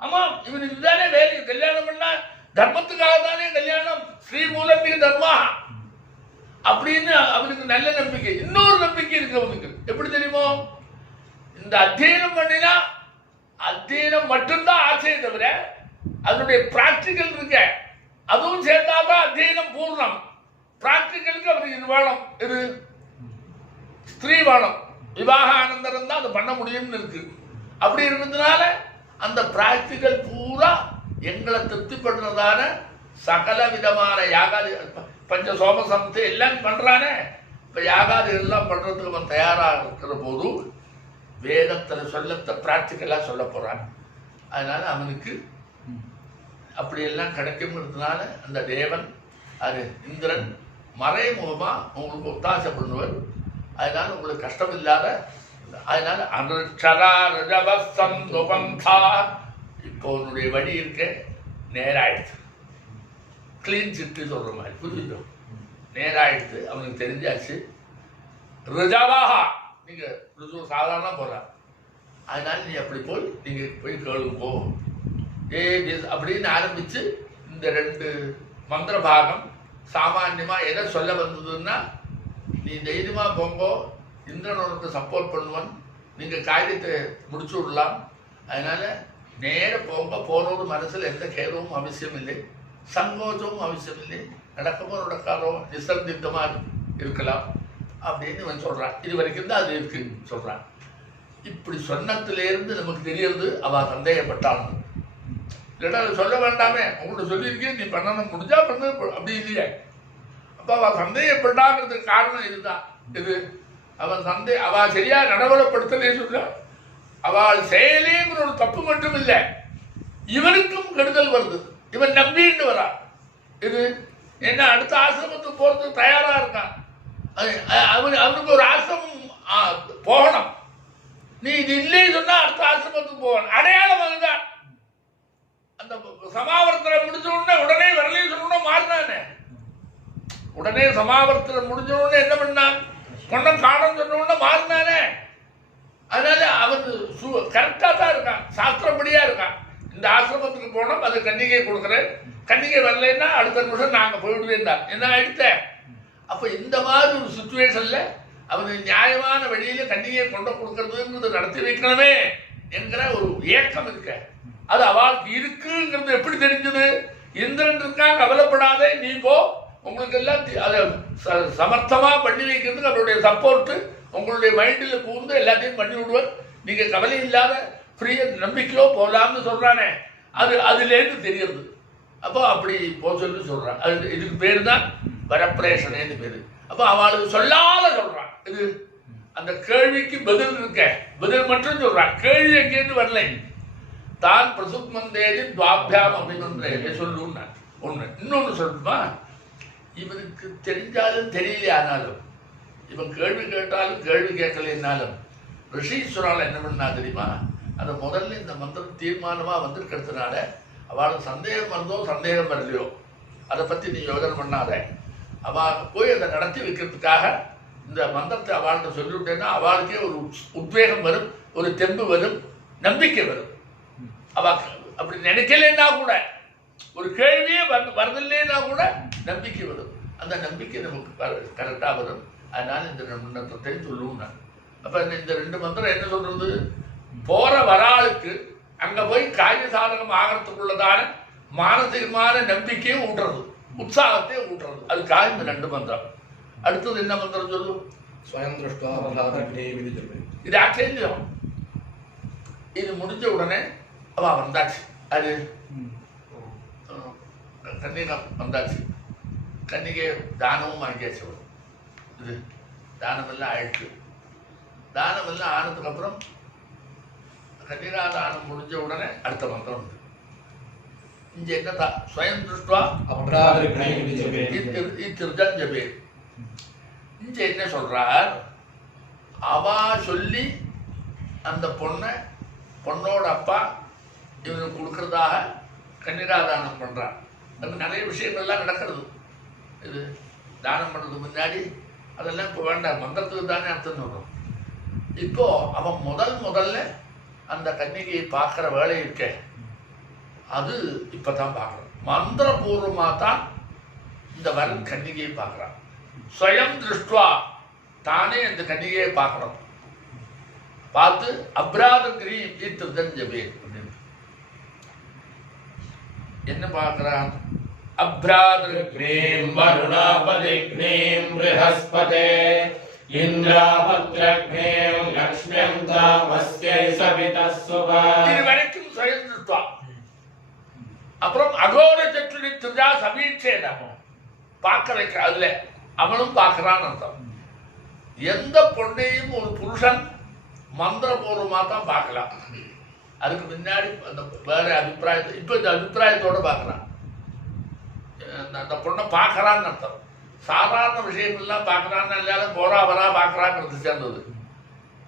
ஆமா, இவனுக்கு தானே வேலை. கல்யாணம் பண்ணா தர்மத்துக்காக தானே கல்யாணம். ஸ்ரீமூலமிக தர்மா அப்படின்னு அவனுக்கு நல்ல நம்பிக்கை. இன்னொரு நம்பிக்கை இருக்கு அவனுக்கு. எப்படி தெரியுமோ? இந்த அத்தியனம் பண்ணினா அத்தியனம் மட்டும்தான் ஆசையை தவிர அதனுடைய பிராக்டிக்கல் இருக்க அதுவும் சேர்ந்தாதான் அத்தியனம் பூர்ணம். பிராக்டிக்கலுக்கு அவருக்கு இது வேணும். இது ஸ்திரீ வேணும். விவாக ஆனந்தரம் தான் அதை பண்ண முடியும்னு இருக்கு. அப்படி இருக்கிறதுனால அந்த பிராக்டிக்கல் பூரா எங்களை திருப்திப்படுறதான சகல விதமான யாகாதி பஞ்ச சோமசமத்தை எல்லாம் பண்றானே. இப்ப யாகாதி எல்லாம் பண்றதுக்கு அவன் தயாராக இருக்கிற போது வேதத்தில் சொல்லத்தை பிராக்டிக்கலா சொல்ல போறான். அதனால அவனுக்கு அப்படியெல்லாம் கிடைக்கும்ன்றதுனால அந்த தேவன் அது இந்திரன் மறைமுகமா உங்களுக்கு ஒத்தாசை பண்ணுவார். அதனால உங்களுக்கு கஷ்டம் இல்லாத, அதனால இப்போ உன்னுடைய வழி இருக்க நேராயிடுச்சு. கிளீன் சிட்டு சொல்ற மாதிரி புரிஞ்சுக்கோ. நேராயிடுச்சு, அவனுக்கு தெரிஞ்சாச்சு. ரிஜவாஹா நீங்க ருஜு சாதாரண போறா. அதனால நீ அப்படி போய் நீங்க போய் கேளுங்கோ அப்படின்னு ஆரம்பிச்சு இந்த 2 மந்திர பாகம் சாமான்யமா எதை சொல்ல வந்ததுன்னா, நீ தைரியமா போங்கோ, இந்திரன் உனக்கு சப்போர்ட் பண்ணுவான், நீங்க காரியத்தை முடிச்சு விடலாம். அதனால நேர போங்க. போனோடு மனசுல எந்த கேதமும் அவசியம் இல்லை, சங்கோச்சமும் அவசியம் இல்லை, நடக்கமோ நடக்காதோ நிசந்தித்தமா இருக்கலாம் அப்படின்னு இவன் சொல்றான். இது வரைக்கும் தான் அது இருக்கு சொல்றான். இப்படி சொன்னத்திலேருந்து நமக்கு தெரியறது அவ சந்தேகப்பட்டான்னு. இல்லைன்னா சொல்ல வேண்டாமே, உங்கள்கிட்ட சொல்லியிருக்கேன், நீ பண்ணணும், முடிஞ்சா பண்ணு அப்படி இல்லையே. அப்போ அவ சந்தேகப்பட்டாங்கிறதுக்கு காரணம் இதுதான். இது அவன் அவ சரியா நடைமுறைப்படுத்தலே சொல்ல, அவள் செயலேங்கிற ஒரு தப்பு மட்டும் இல்லை, இவனுக்கும் கெடுதல் வருது. இவன் நம்பின்னு வரா. இது என்ன அடுத்த ஆசிரமத்துக்கு போறதுக்கு தயாரா இருக்கான். அவனுக்கு ஒரு ஆசிரமம் போகணும். நீ இது இல்லை சொன்னா அடுத்த ஆசிரமத்துக்கு போகணும். அடையாளம் அதுதான். அந்த சமாவர்த்தனை முடிஞ்ச உடனே வரலையும் சொல்லணும் மாறினானே. உடனே சமாவர்த்தனை முடிஞ்ச உடனே என்ன பண்ணான், பொண்ணம் காணும் சொன்ன உடனே மாறினானே. அதனால அவன் கரெக்டா தான் இருக்கான், சாஸ்திரப்படியா இருக்கான். இந்த ஆசிரமத்துக்கு போனோம், அது கன்னிகை கொடுக்குறேன், கன்னிகை வரலைன்னா அடுத்த நிமிஷம் நாங்க போயிடுவேன் தான் என்ன எடுத்தேன். அப்ப இந்த மாதிரி ஒரு சுச்சுவேஷன்ல அவனுக்கு நியாயமான வழியில கன்னிகையை கொண்டு கொடுக்கறதுங்கிறது நடத்தி வைக்கணுமே என்கிற ஒரு ஏக்கம் இருக்க. அது அவளுக்கு இருக்குங்கிறது எப்படி தெரிஞ்சது? இந்திரன் இருக்கான், கவலைப்படாதே, நீ போ, உங்களுக்கு எல்லாம் அதை சமர்த்தமா பண்ணி வைக்கிறதுக்கு அவருடைய சப்போர்ட் உங்களுடைய மைண்டில் பூந்து எல்லாத்தையும் பண்ணி விடுவார். நீங்க கவலை இல்லாத ஃப்ரீயா நம்பிக்கையோ போகலாம்னு சொல்றானே, அதுலேருந்து தெரியுது. அப்போ அப்படி போ சொல்லி சொல்றான். அது இதுக்கு பேரு தான் வரப்பிரேஷனேன்னு பேரு. அப்போ அவளுக்கு சொல்லாத சொல்றான். இது அந்த கேள்விக்கு பதில் இருக்க, பதில் மட்டும் சொல்றான். கேள்வி எங்கேருந்து வரல. தான் பிரசுமந்தேரி துவாபியாம் அபிமந்திரே சொல்லுன்னா ஒண்ணு. இன்னொன்னு சொல்லணுமா, இவனுக்கு தெரிஞ்சாலும் தெரியல, ஆனாலும் இவன் கேள்வி கேட்டாலும் கேள்வி கேட்கலைன்னாலும் ரிஷீஸ்வரால் என்ன பண்ணா தெரியுமா, அந்த முதல்ல இந்த மந்திரம் தீர்மானமா வந்திருக்கிறதுனால அவளுக்கு சந்தேகம் வந்தோ சந்தேகம் வரலையோ அதை பத்தி நீ யோசனை பண்ணாத. அவள் போய் அதை நடத்தி வைக்கிறதுக்காக இந்த மந்திரத்தை அவள்கிட்ட சொல்லிவிட்டேன்னா அவளுக்கே ஒரு உத்வேகம் வரும், ஒரு தெம்பு வரும், நம்பிக்கை வரும். அவ அப்படி நினைக்கலன்னா கூட, ஒரு கேள்வியே வரதில்லைன்னா கூட நம்பிக்கை வரும். அந்த நம்பிக்கை நமக்கு கரெக்டாக வரும். அதனால இந்த மந்திரத்தையும் சொல்லுவோம் நான். அப்ப இந்த 2 மந்திரம் என்ன சொல்றது, போற வராளுக்கு அங்க போய் காரிய சாதகம் ஆகிறதுக்குள்ளதான மானசீகமான நம்பிக்கையை ஊட்டுறது, உற்சாகத்தை ஊட்டுறது. அதுக்காக இந்த 2 மந்திரம். அடுத்தது என்ன மந்திரம் சொல்லும், இது ஆச்சரியம். இது முடிஞ்ச உடனே அவ வந்தாச்சு. அது கன்னிகை வந்தாச்சு. கன்னிகை தானமும் வாங்கியாச்சு. இது தானமெல்லாம் ஆயிடுச்சு. தானமெல்லாம் ஆனதுக்கு அப்புறம் கன்னிகா தானம் முடிஞ்ச உடனே அடுத்த மந்திரம் வந்து இங்க என்ன ஸ்வயம் திருஷ்டுவா இத்திருஜபே. இங்க என்ன சொல்றார், அவா சொல்லி அந்த பொண்ணோட அப்பா இவனுக்கு கொடுக்கறதாக கன்னிகாதானம் பண்றான். அது நிறைய விஷயங்கள்லாம் நடக்கிறது. இது தானம் பண்றதுக்கு முன்னாடி அதெல்லாம் இப்போ வேண்டாம், மந்திரத்துக்கு தானே அர்த்தம் சொல்றோம். இப்போ அவன் முதல்ல அந்த கன்னிகையை பார்க்குற வேலை இருக்க, அது இப்பதான் பார்க்குறான். மந்திரபூர்வமாக தான் இந்த வரன் கன்னிகையை பார்க்குறான். ஸ்வயம் திருஷ்டுவா தானே அந்த கன்னிகையை பார்க்கணும். பார்த்து அப்ராதகிரி ஜபே அப்படின்னு என்ன பார்க்கிறான், அப்ராதகிரீம் வருணாபதிக்னீம் ப்ரஹஸ்பதே இந்திராபத்ரக்னீம் லக்ஷ்மியம் தாமஸ்யை சவிதः சுபா. இது வரைக்கும் அகோர சற்றுனி திருஜா சமீட்சேன பார்க்க வைக்க, அதுல அவனும் பார்க்கிறான்னு அர்த்தம். எந்த பொண்ணையும் ஒரு புருஷன் மந்திரபூர்வமாக தான் பார்க்கலாம். அதுக்கு முன்னாடி அந்த வேற அபிப்பிராயத்தை இப்போ இந்த அபிப்பிராயத்தோடு பார்க்குறான். அந்த பொண்ணை பார்க்குறான்னு அர்த்தம். சாதாரண விஷயங்கள்லாம் பார்க்குறான்னு இல்லாத போரா வரா பார்க்குறாங்கிறது சேர்ந்தது.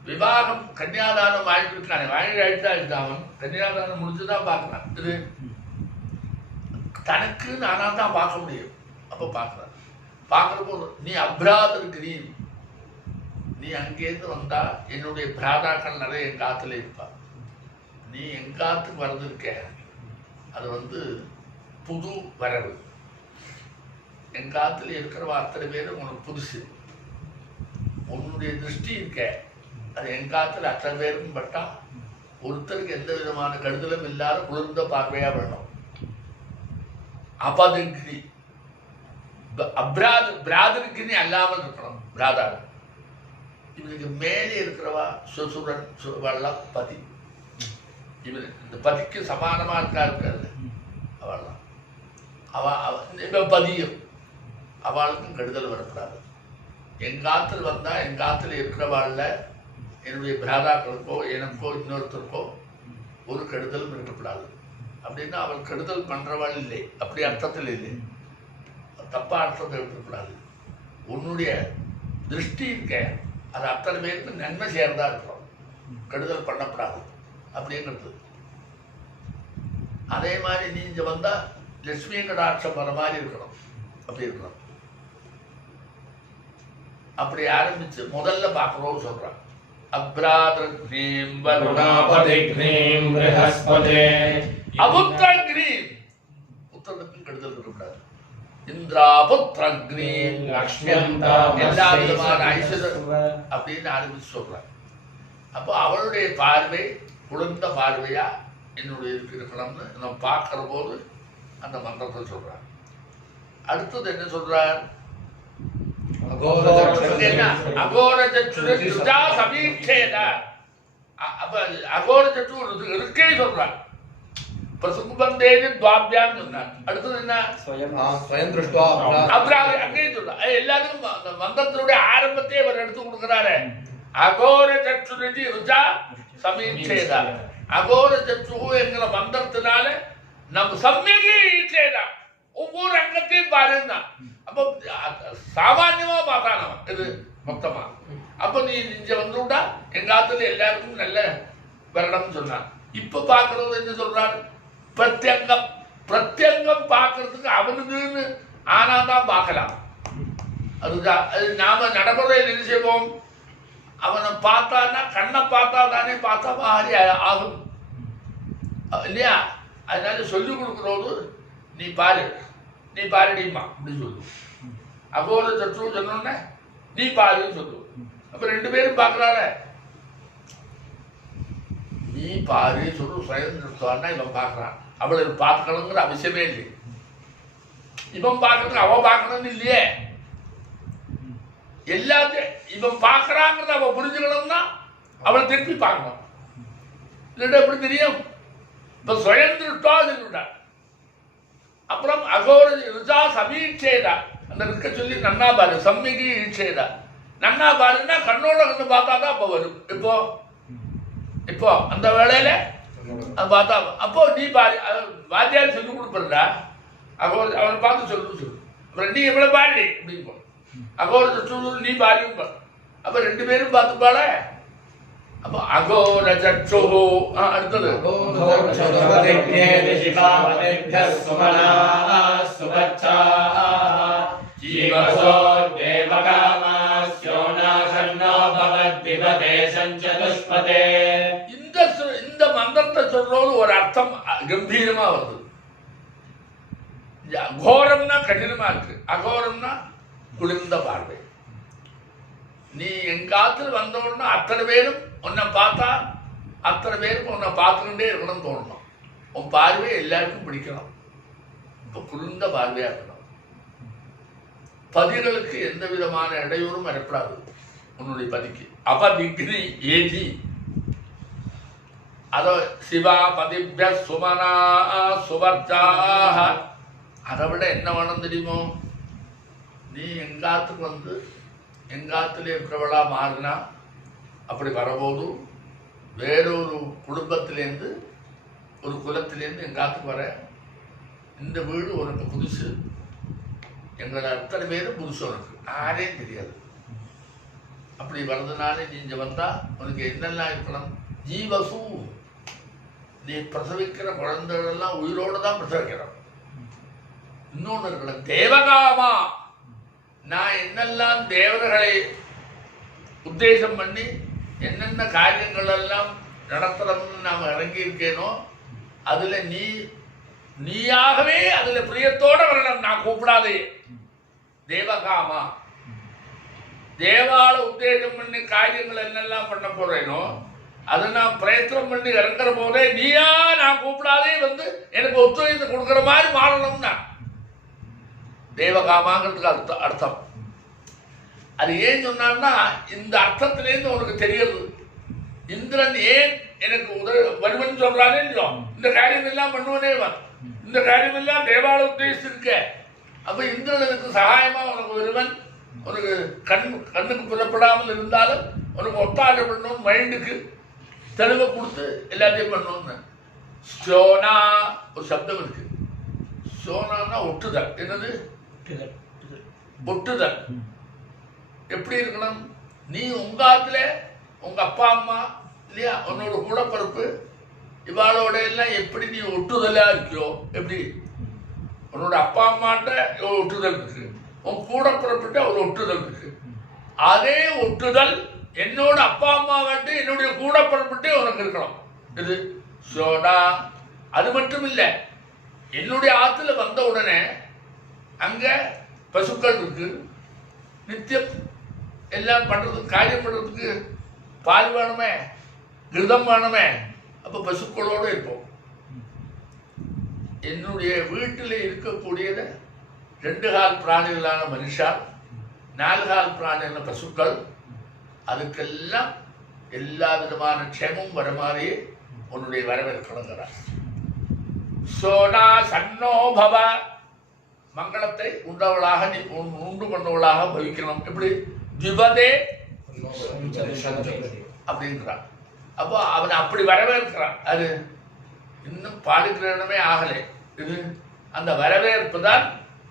விவாகம் கன்னியாதானம் வாங்கியிருக்கானே, ஆகிட்டு அவன் கன்னியாதானம் முடிச்சுதான் பார்க்குறான். இது தனக்கு நானாக தான் பார்க்க முடியும். அப்போ பார்க்குறான். பார்க்குற போது நீ அப்ராதருக்கு நீ அங்கேருந்து வந்தா என்னுடைய பிராதாக்கள் நிறைய எங்கள் ஆற்றுல இருப்பான். நீ எங்கள் ஆற்றுக்கு வர்றதுருக்க அது புது வரவு. எங்கள் ஆற்றுல இருக்கிறவ அத்தனை பேர் உனக்கு புதுசு. உன்னுடைய திருஷ்டி இருக்க அது எங்கள் ஆற்றுல அத்தனை பேருக்கும் பட்டா ஒருத்தருக்கு எந்த விதமான கெடுதலும் இல்லாத குளிர்ந்த பார்வையாக வேணும். அபதிகிரி பிராதகிரி அல்லாமல் இருக்கணும். பிராதாடு இவனுக்கு மேலே இருக்கிறவா சுசுரன் அவள்லாம் பதி. இவன் இந்த பதிக்கு சமானமா இருக்காது அவள்லாம். இவன் பதியும் அவளுக்கும் கெடுதல் வரக்கூடாது. எங்காத்தில் வந்தா எங்காத்தில் இருக்கிறவாள்ல என்னுடைய பிராதாக்களுக்கோ எனக்கோ இன்னொருத்தருக்கோ ஒரு கெடுதலும் இருக்கக்கூடாது. அப்படின்னா அவள் கெடுதல் பண்றவாள் இல்லை, அப்படி அர்த்தத்தில் இல்லை, தப்பா அர்த்தத்தை இருக்கக்கூடாது. உன்னுடைய திருஷ்டி இருக்க அது அத்தனை பேருக்கு நன்மை சேர்ந்தா இருக்கிறோம், கெடுதல் பண்ணப்படாது அப்படிங்கிறது. அதே மாதிரி நீ இங்க வந்தா லட்சுமி கடாட்சம் வர மாதிரி இருக்கணும், அப்படி இருக்கணும். அப்படி ஆரம்பிச்சு முதல்ல பார்க்கிறோம் சொல்றான். அப்ராத்ரக்னீம் வருணாபதிக்னீம் ப்ரஹஸ்பதே அபுத்ரக்னீம், புத்திரனுக்கும் கெடுதல் இருக்கக்கூடாது. இந்திராபுத்ரக்னீம் லக்ஷ்மியந்தாம் எல்லா விதமான ஐஸ்வர்யம் அப்படின்னு ஆரம்பிச்சு சொல்றான். அப்போ அவளுடைய பார்வை குளிர்ந்த பார்வையா என்னுடைய இருக்கணும்னு நம்ம பார்க்கிற போது அந்த மந்திரத்தை சொல்றான். அடுத்தது என்ன சொல்றார்? அகோர சச்சுர துர்ஜா சமீட்சேன. அப்ப அகோர சச்சு இருக்கே சொல்றான். பிரசுபந்தேனி துவாபியான்னு சொன்னார். அடுத்தது என்ன? ஸ்வயம் திருஷ்டுவா அப்புறம் அங்கேயும் சொல்றான். எல்லாத்துக்கும் அந்த மந்திரத்தினுடைய ஆரம்பத்தையே அவர் எடுத்து கொடுக்குறாரு. அகோர சச்சுரதி ருஜா சமீட்சேன. அகோர சச்சு என்கிற மந்திரத்தினால நம்ம சமயகி ஈச்சேனா ஒவ்வொரு அங்கத்தையும் பாருன்னா. அப்போ சாமான்யமா பார்த்தான் அவன் இது மொத்தமா. அப்போ நீ இங்க வந்துட்டா எங்க ஆத்துல எல்லாருக்கும் நல்ல வரணும்னு சொன்னான். இப்ப பாக்குறது என்ன சொல்றாரு? பிரத்யங்கம். பிரத்யங்கம் பார்க்கறதுக்கு அவனுக்குன்னு ஆனாதான் பார்க்கலாம். அதுதான் அது நாம நடைமுறையில் என்ன செய்வோம்? அவனை பார்த்தான்னா கண்ணை பார்த்தா தானே பார்த்தா மாதிரி ஆகும் இல்லையா? அதனால சொல்லிக் கொடுக்குறோடு நீ பாரு, நீ பாருடிமா அப்படின்னு சொல்லு. அகோர சற்று சொன்னோடனே நீ பாருன்னு சொல்லு. அப்ப ரெண்டு பேரும் பார்க்கறாரு. நீ பாரு சொல்லு சுயந்திரத்தான்னா இவன் பார்க்கறான். அவளுக்கு பார்க்கணுங்கிற அவசியமே இல்லை. இவன் பார்க்கறதுக்கு அவன் பார்க்கணும்னு இல்லையே. எல்லாத்தையும் இவன் பார்க்கறாங்கிறத அவன் புரிஞ்சுக்கணும்னா அவளை திருப்பி பார்க்கணும். இல்லைன்னா எப்படி தெரியும்? இப்ப சுயந்திரத்தா சொல்லிவிட்டான். அப்புறம் அகோர ருஜா சமீட்சேதா அந்த இருக்க சொல்லி நன்னா பாரு. சம்மிகி ஈட்சேதா நன்னா பாருன்னா கண்ணோட கண்ணு பார்த்தாதான் அப்போ வரும். இப்போ இப்போ அந்த வேளையில அது பார்த்தா அப்போ நீ பாரு. வாத்தியார் சொல்லி கொடுப்பா அகோர அவனை பார்த்து சொல்லு. அப்புறம் நீ எவ்வளவு பாடி அப்படின்னு அகோர சொல்லு நீ பாருங்க. அப்ப ரெண்டு பேரும் பார்த்துப்பாள. அப்போ அகோர சற்று அடுத்தது இந்த மந்திரத்தை சொல்றது ஒரு அர்த்தம் கம்பீரமா வருது. அகோரம்னா கடினமா இருக்கு, அகோரம்னா குளிர்ந்த பார்வை. நீ எங்காத்துல வந்தோன்னா அத்தனை பேரும் உன்னை பார்த்தா அத்தனை பேருக்கு உன்னை பார்த்துக்கிட்டே இருக்கணும்னு தோணணும். உன் பார்வையை எல்லாருக்கும் பிடிக்கணும். இப்போ குளிர்ந்த பார்வையா இருக்கணும். பதிகளுக்கு எந்த விதமான இடையூறும் வரப்படாது உன்னுடைய பதிக்கு. அபதிக்னி ஏதி அதோ சிவா பதிபிய சுமனா சுவர்ச்சாக. அதை விட என்ன வேணும் தெரியுமோ? நீ எங்காத்துக்கு வந்து எங்காத்துல இருக்கிறவளா மாறினா அப்படி வரபோது வேறொரு குடும்பத்திலேருந்து ஒரு குலத்திலேருந்து எங்காத்துக்கு வர இந்த வீடு உனக்கு புதுசு, எங்களை அத்தனை பேரும் புதுசு, உனக்கு யாரையும் தெரியாது. அப்படி வர்றதுனால நீ இங்கே வந்தா உனக்கு என்னெல்லாம் இருக்கணும்? ஜீவசு, நீ பிரசவிக்கிற குழந்தைகளெல்லாம் உயிரோடு தான் பிரசவிக்கிறோம். இன்னொன்று இருக்கணும் தேவகாமா, நான் என்னெல்லாம் தேவர்களை உத்தேசம் பண்ணி என்னென்ன காரியங்கள் எல்லாம் நடத்துறோம்னு நாம் இறங்கியிருக்கேனோ அதில் நீயாகவே அதில் பிரியத்தோட வரணும். நான் கூப்பிடாதே தேவகாமா, தேவால உத்தேசம் பண்ணி காரியங்கள் என்னெல்லாம் பண்ண போறேனோ அதை நான் பிரயத்தனம் பண்ணி இறங்குற போதே நீயா நான் கூப்பிடாதே வந்து எனக்கு ஒத்துழைத்து கொடுக்குற மாதிரி மாறணும்னா தேவகாமாங்கிறதுக்கு அர்த்தம். அது ஏன் சொன்னான்னா இந்த அர்த்தத்திலேருந்து உனக்கு தெரியுது. இந்திரன் ஏன் எனக்கு வருவன் சொல்றானே இல்லையோ, இந்த காரியம் எல்லாம் பண்ணுவனே இந்த காரியம் எல்லாம் தேவால உத்தேசிச்சிருக்க. அப்ப இந்திரனுக்கு சகாயமா உனக்கு வருவன், உனக்கு கண்ணுக்கு புலப்படாமல் இருந்தாலும் உனக்கு ஒத்தாழை பண்ணணும், மைண்டுக்கு தெளிவை கொடுத்து எல்லாத்தையும் பண்ணணும்னு. சோனா ஒரு சப்தம் இருக்கு. சோனான்னா ஒட்டுதல். என்னது? ஒட்டுதல். எப்படி இருக்கணும்? நீ உங்காத்துல உங்க அப்பா அம்மா இல்லையா, உன்னோட கூடப்பிறப்பு இவாளோட எல்லாம் எப்படி நீ ஒட்டுதலா இருக்கியோ, எப்படி உன்னோட அப்பா அம்மாட்ட ஒட்டுதல் இருக்கு, உன் கூடப்பிறப்பிட்ட ஒரு ஒட்டுதல் இருக்கு. அதே ஒட்டுதல் என்னோட அப்பா அம்மா வந்து என்னுடைய கூடப்பிறப்பிட்டே உனக்கு இருக்கணும். இது சோடா. அது மட்டும் இல்லை, என்னுடைய ஆத்துல வந்த உடனே அங்க பசுக்கள் இருக்கு, நித்தியம் எல்லாம் பண்றதுக்கு காரியம் பண்றதுக்கு பால் வேணுமே, கிருதம் வேணுமே. அப்ப பசுக்களோடு இருப்போம். என்னுடைய வீட்டில் இருக்கக்கூடியது 2 கால் பிராணிகளான மனுஷா, 4 கால் பிராணிகளான பசுக்கள், அதுக்கெல்லாம் எல்லா விதமான க்ஷேமும் வர மாதிரி உன்னுடைய வரவேற்கணுங்கிறார். சோனா சன்னோ பவ, மங்களத்தை உண்டவளாக நீ உண்டு கொண்டவளாக பவிக்கணும். எப்படி? திவதே அப்படின்றான். அப்போ அவனை அப்படி வரவேற்கிறான். அது இன்னும் பாடிக்கிரணமே ஆகலை. இது அந்த வரவேற்பு தான்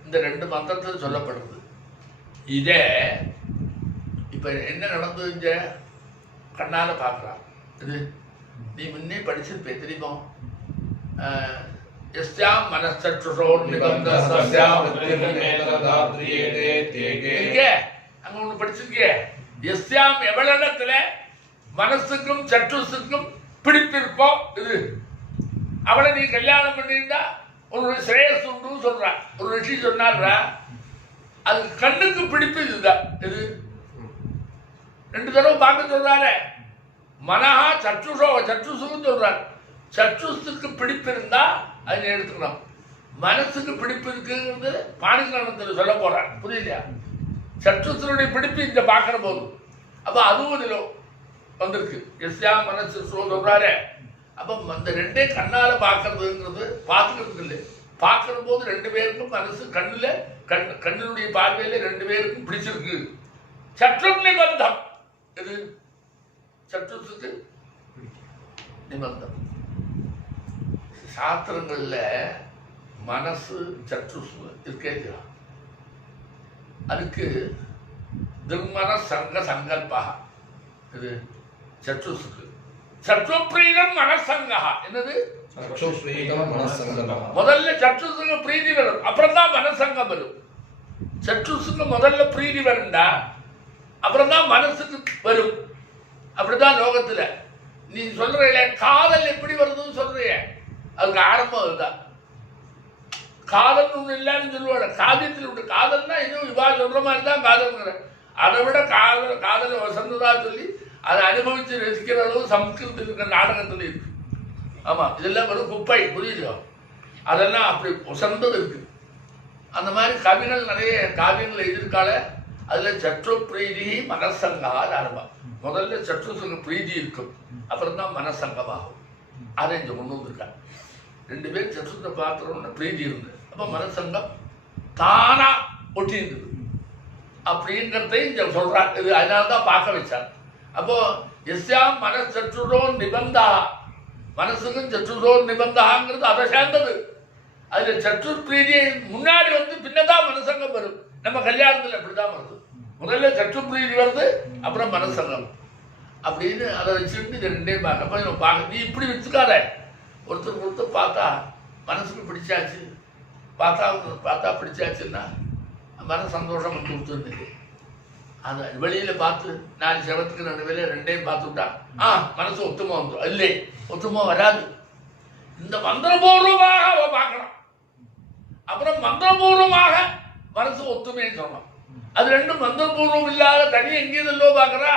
இந்த 2 மந்திரத்தில் சொல்லப்படுது. இதே இப்ப என்ன நடந்தது இங்க கண்ணால பார்க்கலாம். இது நீ முன்னே படிச்சிருப்பே தெரியுமோ? எஸ்யாம் மனசற்றுஷோர் நிபந்தஸ்யாம் அங்க ஒண்ணு படிச்சிருக்கே. எஸ்யாம் எவ்வளத்துல மனசுக்கும் சற்றுசுக்கும் பிடிப்பிருப்போ இது, அவளை நீ கல்யாணம் பண்ணியிருந்தா உன்னுடைய ஸ்ரேயஸ் உண்டு சொல்றா. ஒரு ரிஷி சொன்னார்ரா, அது கண்ணுக்கு பிடிப்பு இதுதான். இது 2 தடவை பார்க்க சொல்றாரு. மனஹா சற்றுஷோ, சற்றுசுன்னு சொல்றாரு. சற்றுசுக்கு பிடிப்பு இருந்தா அதை எடுத்துக்கணும். மனசுக்கு பிடிப்பு இருக்குங்கிறது பாணிகிரணத்தில் சொல்ல போறார். புரியலையா? சற்றுசுடைய பிடிப்பு இங்க பார்க்கிற போது அப்ப அதுவும் இதுல வந்திருக்கு. எஸ்யா மனசு சொல்றாரு. அப்ப அந்த 2 கண்ணால பார்க்கறதுங்கிறது பார்த்துக்கிறது இல்லை. பார்க்கிற போது 2 பேருக்கும் மனசு கண்ணினுடைய பார்வையில 2 பேருக்கும் பிடிச்சிருக்கு. சற்று நிபந்தம். இது சற்றுசுக்கு நிபந்தம். சாஸ்திரங்கள்ல மனசு சற்றுசு இருக்கே, அதுக்கு துர்மன சங்க சங்கல்பா. இது சற்றுசுக்கு சற்றுப்பிரீதம் மனசங்கா. என்னது? முதல்ல சற்றுசுக்கு பிரீதி வரும், அப்புறம் தான் மனசங்கம் வரும். சற்றுசுக்கு முதல்ல பிரீதி வரும்டா, அப்புறம் தான் மனசுக்கு வரும். அப்படிதான் லோகத்துல நீ சொல்ற காதல் எப்படி வருதுன்னு சொல்றிய, அதுக்கு ஆரம்பம் அதுதான். காதல் ஒண்ணு இல்லைன்னு சொல்லுவாங்க. காவியத்தில் உண்டு. காதல்னா இன்னும் இவா சொல்ற மாதிரி தான் காதல்ங்கிற. அதை விட காதலை வசந்ததா சொல்லி அதை அனுபவிச்சு ரசிக்கிற அளவு சம்ஸ்கிருதத்தில் இருக்கிற நாடகத்தில் இருக்கு. ஆமா, இதெல்லாம் வெறும் குப்பை. புரியுதோ? அதெல்லாம் அப்படி வசந்தது இருக்கு. அந்த மாதிரி கவிகள் நிறைய காவியங்கள் எழுதியிருக்கால. அதுல சற்று பிரீதி மனசங்கால் ஆரம்பம். முதல்ல சற்று பிரீதி இருக்கும், அப்புறம் தான் மனசங்கமாகும். அதை இங்கே கொண்டு வந்திருக்காங்க. 2 பேரும் சத்துருத்த பாத்திரம்னு பிரீதி இருந்தது. அப்போ மனசங்கம் தானா ஒட்டி இருந்தது அப்படிங்கிறதையும் இங்கே சொல்றார். இது அதனால தான் பார்க்க வச்சார். அப்போ எஸ்யாம் மனசற்றுதோ நிபந்தா, மனசுக்கும் சற்றுதோ நிபந்தாங்கிறது அதை சேர்ந்தது. அதுல சற்று பிரீதியை முன்னாடி வந்து பின்னதான் மனசங்கம் வரும். நம்ம கல்யாணத்தில் அப்படிதான் வருது. முதல்ல சற்று பிரீதி வருது, அப்புறம் மனசங்கம் அப்படின்னு அதை வச்சுட்டு இது 2 பார்க்க. நீ இப்படி வச்சுக்காத, ஒருத்தர் பார்த்தா மனசுக்கு பிடிச்சாச்சு, பார்த்தா பிடிச்சாச்சுன்னா மன சந்தோஷம் வந்து கொடுத்துருந்துச்சு. அந்த வெளியில் பார்த்து 4 செவத்துக்கு 2 பேர் 2ஐயும் பார்த்து விட்டா மனசு ஒத்துமா வந்துடும். இல்லை, ஒத்துமா வராது. இந்த மந்திரபூர்வமாக அவ பார்க்கணும், அப்புறம் மந்திரபூர்வமாக மனசு ஒத்துமைன்னு சொல்லணும். அது 2 மந்திரபூர்வம் இல்லாத தனி எங்கேயோ பார்க்கறா.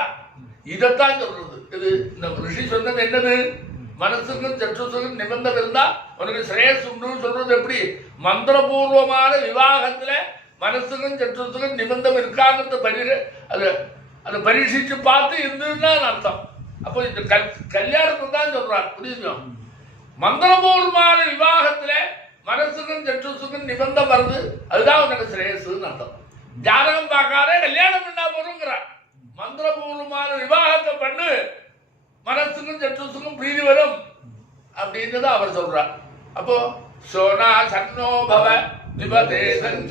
இதைத்தான் சொல்றது. இது இந்த ரிஷி சொன்னது என்னது? மனசுக்கும் சற்றுக்கும் நிபந்தம் இருந்தா உனக்கு ஸ்ரேயஸ் உண்டுன்னு சொல்றது எப்படி? மந்திரபூர்வமான விவாகத்துல மனசுக்கும் சற்றுக்கும் நிபந்தம் இருக்காங்கிறத அதை பரீட்சிச்சு பார்த்து இருந்ததுன்னா அர்த்தம். அப்போ இந்த கல்யாணத்தை தான் சொல்றாரு. புரியுது? மந்திரபூர்வமான விவாகத்துல மனசுக்கும் சற்றுக்கும் நிபந்தம் வருது, அதுதான் உனக்கு ஸ்ரேயஸ்ன்னு அர்த்தம். ஜாதகம் பார்க்காத கல்யாணம் பண்ணா போறோங்கிறார். மந்திரபூர்வமான விவாகத்தை பண்ணு, மனசுக்கும் சற்றுக்கும் பிரீதி வரும் அப்படின்றத அவர் சொல்றார். அப்போ சோனா சன்னோ பவ நிபதே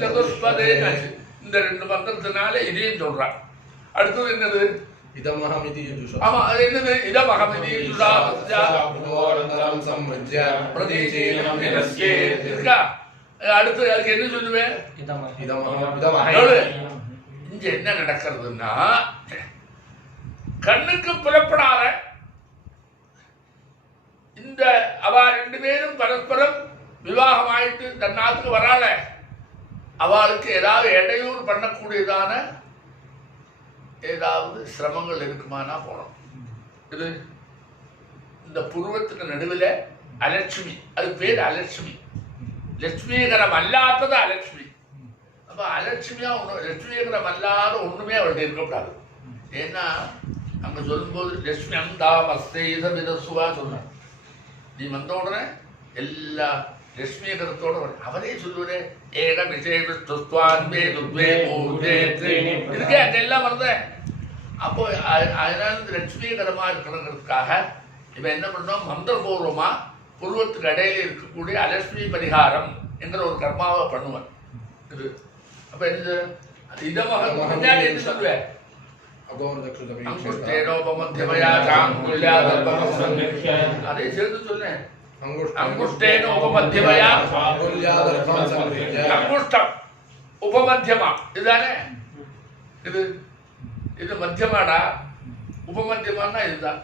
சதுஷ்பதே, இந்த 2 மந்திரத்தினால இதையும் சொல்றார். அடுத்தது என்னது? இதமஹமிதி யுஜுஷா. ஆமா, அது என்னது? இதமஹமிதி யுஜுஷா புனோரந்தரம் சம்ருஜ்ய பிரதீசீனம் நிரஸ்யே இருக்கா? அடுத்து அதுக்கு என்ன சொல்லுவேன்? இங்க என்ன நடக்கிறதுன்னா, கண்ணுக்கு புலப்படாத இந்த அவ 2 பேரும் பரஸ்பரம் விவாகம் ஆயிட்டு தன்னாத்துக்கு வரால, அவளுக்கு ஏதாவது இடையூறு பண்ணக்கூடியதான ஏதாவது சிரமங்கள் இருக்குமானா போனோம். இது இந்த புருவத்துக்கு நடுவில் அலட்சுமி, அது பேர் அலட்சுமி. லட்சுமிகரம் அல்லாதது அலட்சுமி. அப்போ அலட்சுமியா ஒன்று, லட்சுமிகரம் அல்லாத ஒன்றுமே அவள்கிட்ட இருக்கக்கூடாது. ஏன்னா அங்கே சொல்லும்போது லட்சுமி அந்தாமஸ்தேதசுவா சொன்னார். நீ வந்த உடனே எல்லா லட்சுமிகரத்தோட அவரே சொல்லுவரே ஏக விசேஷே இதுக்கே அங்கே எல்லாம் வருதேன். அப்போ அதனால லட்சுமிகரமா இருக்கணுங்கிறதுக்காக இவன் என்ன பண்ணோம்? மந்திரபூர்வமா புருவத்துக்கு இடையில இருக்கக்கூடிய அலட்சுமி பரிகாரம் என்கிற ஒரு கர்மாவை பண்ணுவேன். இது அப்ப என்ன இதமாக முன்னாடி என்ன சொல்லுவேன்? அதை சேர்த்து சொன்னேன். அங்குஷ்டேன உபமத்தியமயா, அங்குஷ்டம் உபமத்தியமா, இதுதானே? இது மத்தியமாடா. உபமத்தியமானா இதுதான்.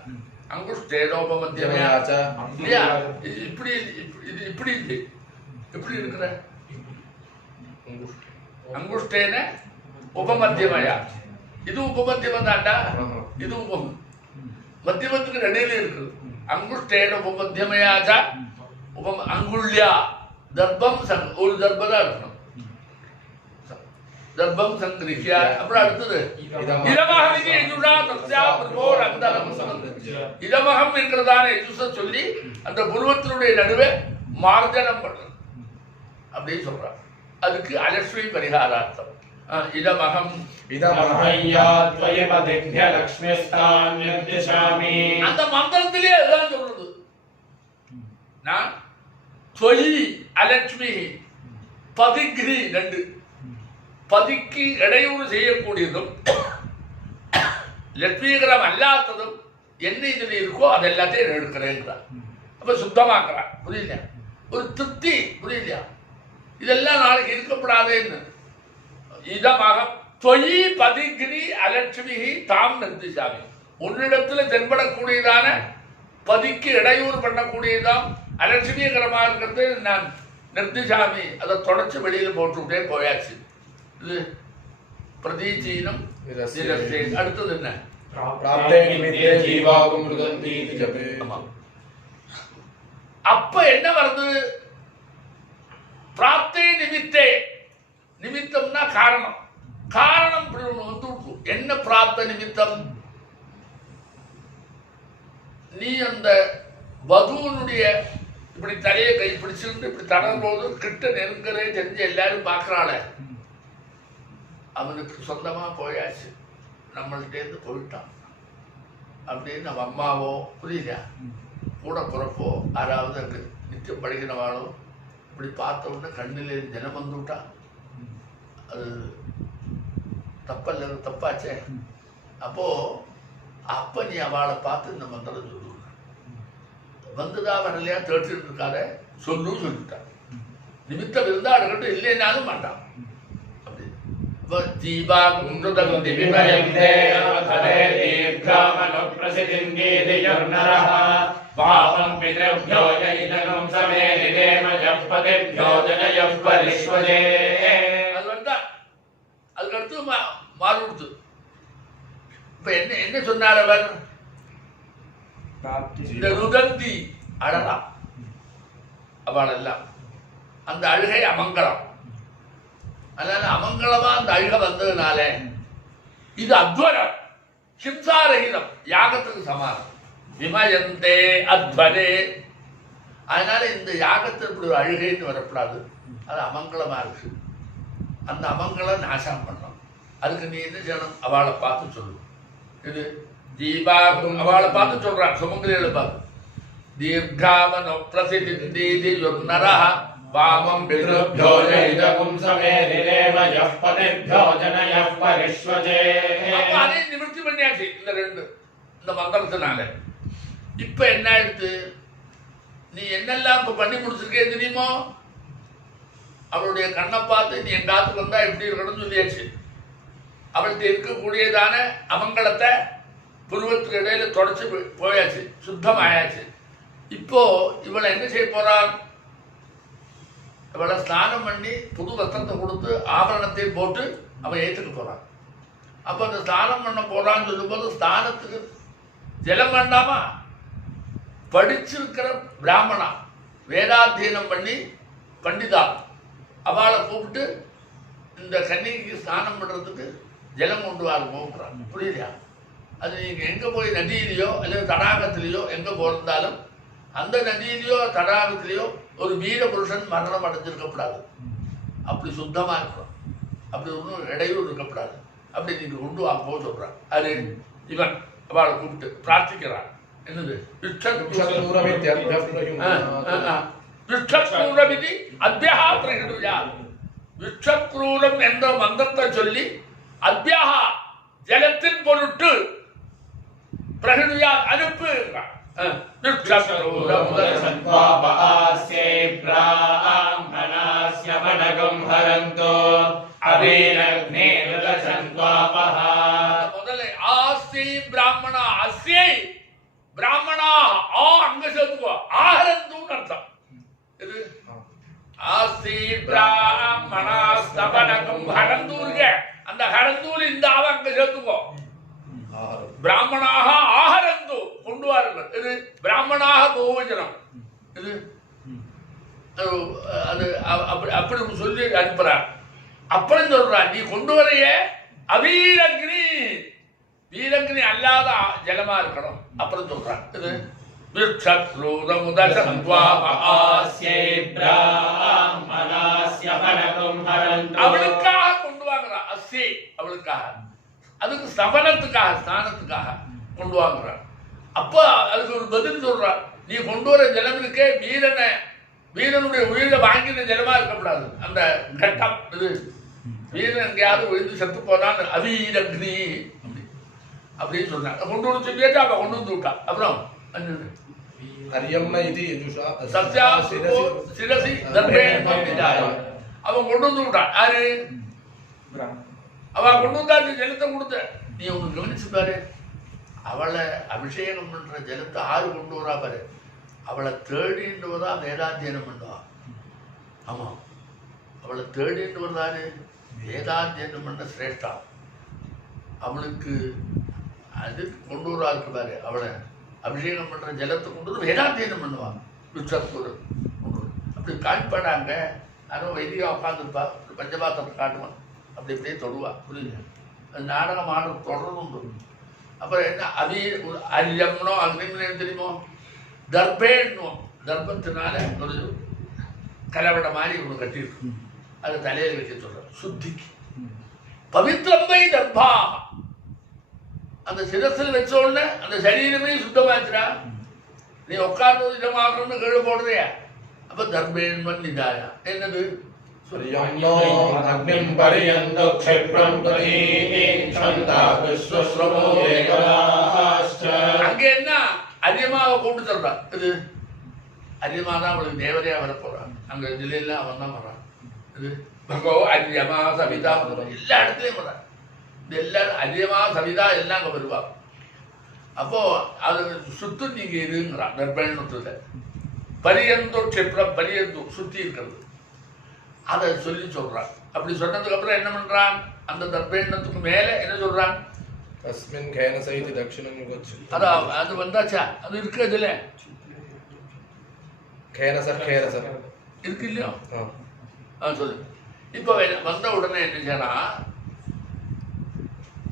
அங்குஷ்டேன உபமத்தியமயா இல்லையா? இப்படி இது இப்படி இல்லை, எப்படி இருக்கிற? அங்குஷ்டேன உபமத்தியமயா, இது உபமத்தியம் தாண்டா. இது மத்தியமத்துக்கு இடையில இருக்குது. அங்குஷ்டேன உபமத்தியமயாச்சா அங்குள்யா தர்பம் ஒரு தர்பதான் இருக்கணும். தர்பம் சங்கிரியா. அப்புறம் அடுத்தது இதமகம் என்கிறதான யஜுச சொல்லி அந்த புருவத்தினுடைய நடுவே மார்ஜனம் பண்ணணும் அப்படின்னு சொல்றார். அதுக்கு அலட்சுமி பரிகாரார்த்தம். இதமகம் அந்த மந்திரத்திலே அதுதான் சொல்றது. நான் தொயி அலட்சுமி பதிகிரி 2 பதிக்கு இடையூறு செய்யக்கூடியதும் லட்சுமிகரம் அல்லாததும் என்ன இதுல இருக்கோ அது எல்லாத்தையும் எடுக்கிறேங்கிறார். அப்ப சுத்தமாக்குறார். புரியலையா? ஒரு திருப்தி. புரியலையா? இதெல்லாம் நாளைக்கு இருக்கப்படாதேன்னு. இதமாக தொயி பதிகிரி அலட்சுமி தாம் நிர்திசாமி, உன்னிடத்துல தென்படக்கூடியதான பதிக்கு இடையூறு பண்ணக்கூடியதாம் அலட்சுமிகரமா இருக்கிறது நான் நிர்திசாமி, அதை தொடச்சு வெளியில போட்டுவிட்டே போயாச்சு. இது பிரதீச்சீனம். அடுத்தது என்ன? அப்ப என்ன வருது? பிராப்தே நிமித்தே. நிமித்தம்னா காரணம். காரணம் இப்படி ஒண்ணு வந்து என்ன பிராப்த நிமித்தம்? நீ அந்த வதுவனுடைய இப்படி தலையை கை பிடிச்சிருந்து இப்படி தடவும் போது கிட்ட நெருங்கவே தெரிஞ்சு எல்லாரும் பார்க்கறாள அவனுக்கு சொந்தமா போயாச்சு, நம்மள்கிட்டேருந்து போயிட்டான் அப்படின்னு நம்ம அம்மாவோ புரியலையா கூட பிறப்போ யாராவது அங்கே நித்தியம் படிக்கிறவாளோ இப்படி பார்த்த உடனே கண்ணிலே ஜனம் வந்து விட்டா அது தப்பல்ல, தப்பாச்சே. அப்போ அப்ப நீ அவளை பார்த்து இந்த மந்திரம் சொல்லு, வந்துதா வரலையா தேடிட்டு இருக்காரு சொல்லு சொல்லிட்டான். நிமித்தம் இருந்தா இருக்கட்டும், இல்லைன்னாலும் மாட்டான். அப்படி ஜீவா குண்டதம் திவிமயந்தே அவதரே தீர்க்காமனுப்ரசிதிங்கேதியர்நரः பாவம் பிதృभ्यो யைதகம் சமேதிதேம யப்பதிभ्यो ஜனயப் பரிஷ்வதே. அது வந்தா அதுக்கடுத்து மாறுடுத்து. இப்ப என்ன சொன்னார் அவர்? இந்த ருதந்தி அழலாம் அவள் எல்லாம், அந்த அழுகை அமங்கலம். அதனால அமங்கலமா அந்த அழுகை வந்ததுனால இது அத்வரம், ஹிம்சாரகிதம், யாகத்துக்கு சமானம். விமயந்தே அத்வரே. அதனால இந்த யாகத்தில் இப்படி ஒரு அழுகைன்னு வரக்கூடாது, அது அமங்கலமா இருக்கு. அந்த அமங்கலம் நாசம் பண்ணணும். அதுக்கு நீ என்ன செய்யணும்? அவளை பார்த்து சொல்லு. இது தீபா அவளை பார்த்து சொல்றான், சுமங்கலிகளை பார்த்து. தீர்காமனோ பிரசிதிந்தீதி யுர்நரஹ வாமம் பிதృभ्यो யைதகம் சமேதிதேம யப்பதிभ्यो ஜனயப் பரிஷ்வதே. அப்ப அதை நிவர்த்தி பண்ணியாச்சு இந்த மந்திரத்தினால. இப்ப என்ன ஆயிடுத்து? நீ என்னெல்லாம் இப்ப பண்ணி முடிச்சிருக்கே தெரியுமோ? அவளுடைய கண்ணை பார்த்து நீ எங்காத்துக்கு வந்தா எப்படி இருக்கணும்னு சொல்லியாச்சு. அவள்கிட்ட இருக்கக்கூடியதான அமங்கலத்தை புருவத்துக்கு இடையில தொடச்சு போயாச்சு, சுத்தமாயாச்சு. இப்போ இவளை என்ன செய்ய போறான்? இவளை ஸ்நானம் பண்ணி புது வஸ்திரத்தை கொடுத்து ஆபரணத்தையும் போட்டு அவன் ஏற்றுக்க போறான். அப்ப அந்த ஸ்நானம் பண்ண போறான்னு சொல்லும்போது ஸ்நானத்துக்கு ஜலம் வேண்டாமா? படிச்சிருக்கிற பிராமணா, வேதாத்தியனம் பண்ணி பண்டிதா, அவளை கூப்பிட்டு இந்த கன்னிகைக்கு ஸ்நானம் பண்றதுக்கு ஜலம் கொண்டு வாருங்கோங்கிறான். புரியலையா? அது நீங்க எங்க போய் நதியிலையோ அல்லது தடாகத்திலேயோ எங்க போயிருந்தாலும் அந்த நதியிலையோ தடாகத்திலேயோ ஒரு வீர புருஷன் மரணம் அடைஞ்சிருக்கப்படாது. அப்படி சுத்தமா இருக்கணும், அப்படி ஒன்றும் இடையூறு இருக்கக்கூடாது. அப்படி நீங்க கொண்டு வாங்க போக சொல்றான். அது இவன் அவளை கூப்பிட்டு பிரார்த்திக்கிறான். என்னது? விஷ்டக்ரூரமிதி அத்யஹா பிரகிருயா. விஷ்டக்ரூரம் என்ற மந்திரத்தை சொல்லி அத்யஹா ஜலத்தின் பொருட்டு பிரகிருயா அனுப்பு. முதல்ல ஆஸ்தி பிராமணா, அஸ்யை பிராமணா, ஆ அங்க சேர்த்துக்கோ, ஆஹரந்துன்னு அர்த்தம். இது ஆஸ்தி பிராமணா ஸ்தபனகம் ஹரந்தூர்க, அந்த ஹரந்தூர் இந்த ஆவ அங்க சேர்த்துக்கோ. பிராமணாக ஆஹரந்து கொண்டு வாருங்கள். இது பிராமணாக பகுவச்சனம். இது அது அப்படி சொல்லி அனுப்புறார். அப்புறம் சொல்றான், நீ கொண்டு வரைய அவீரக்னி, வீரக்னி அல்லாத ஜலமா இருக்கணும். அப்புறம் சொல்றான், இது அவளுக்காக கொண்டு வாங்குறான். அஸ்ஸி அவளுக்காக, அதுக்கு ஸ்தபனத்துக்காக ஸ்நானத்துக்காக கொண்டு வாங்குறான். அப்போ அதுக்கு ஒரு பதில் சொல்றான், நீ கொண்டு வர ஜலம் இருக்கே வீரனுடைய உயிரை வாங்கின ஜலமா இருக்கக்கூடாது. அந்த கட்டம் இது வீரன் எங்கேயாவது விழுந்து செத்து போனான், அவீரக்னி அப்படின்னு சொன்னான். கொண்டு வந்து சொல்லியாச்சு, அவன் கொண்டு வந்து விட்டான். அப்புறம் சத்யா சிரசி அவன் கொண்டு வந்து விட்டான். யாரு? அவன் கொண்டு வந்தா ஜலத்தை கொடுத்த. நீ உனக்கு கவனிச்சு பாரு, அவளை அபிஷேகம் பண்ற ஜலத்தை ஆறு கொண்டு வரா பாரு. அவளை தேடிட்டு வரா வேதாத்தியனம் பண்ணுவா. ஆமா, அவளை தேடிட்டு வர்றாரு வேதாத்தியனம் பண்ண சிரேஷ்டா. அவளுக்கு அது கொண்டு வரா இருக்கு பாரு, அவளை அபிஷேகம் பண்ற ஜலத்தை கொண்டு வந்து வேதாத்தியனம் பண்ணுவான். விஷ்வக்கூர் அப்படி காட்பாடாங்க. ஆனால் வைதிகா உட்காந்துருப்பா, பஞ்சபாத்திரத்தை காட்டுவான், அப்படி இப்படியே தொடுவா. புரியுது? அது நாடகம் ஆடு தொடர்ந்து. அப்புறம் என்ன அரியம்னோ அக்னிம்னு தெரியுமோ? தர்பேன்னுவோம். தர்பத்தினால ஒரு கலவடை மாதிரி ஒன்று கட்டியிருக்கும். அதை தலையில் வைக்க சொல்கிறோம் சுத்திக்கு. பவித்திரம்பை தர்பா அந்த சிரசில் வச்ச உடனே அந்த சரீரமே சுத்தமாச்சுடா. நீ உட்கார்ந்து இதமாகணும்னு கீழே போடுறியா? அப்போ தர்பேன்வன் இதாயா என்னது? அக்னிம் பரியந்தோ க்ஷிப்ரம் பிரதீச்சந்தா விஸ்வஸ்ரவோ ஏகலாஸ்ச. அங்க என்ன அதிகமாக கொண்டு தர்றான். இது அதிகமாக தான் அவளுக்கு தேவதையா வரப்போறான். அங்க இதுல எல்லாம் அவன் தான் வர்றான். இது பகோ அரியமா சவிதா எல்லா இடத்துலயும் வர்றான். இது எல்லாரும் அதிகமா சவிதா எல்லாம் அங்க வருவாங்க. அப்போ அது சுத்து நீங்க இதுங்கிறான். தர்பேன்னு பரியந்தோ க்ஷிப்ரம் பரியந்தோ சுத்தி இருக்கிறது அதை சொல்லி சொல்றான். அப்படி சொன்னதுக்கு அப்புறம் என்ன பண்றான்? அந்த தர்பேண்டத்துக்கு மேல என்ன சொல்றான்? தஸ்மின் கேன சைதி தக்ஷிணம் யுகச்சு. அது வந்தாச்சா? அது இருக்கு. இதுல கேனசர் கேனசர் இருக்கு இல்லையோ? சொல்லு. இப்போ வந்த உடனே என்ன செய்யறான்?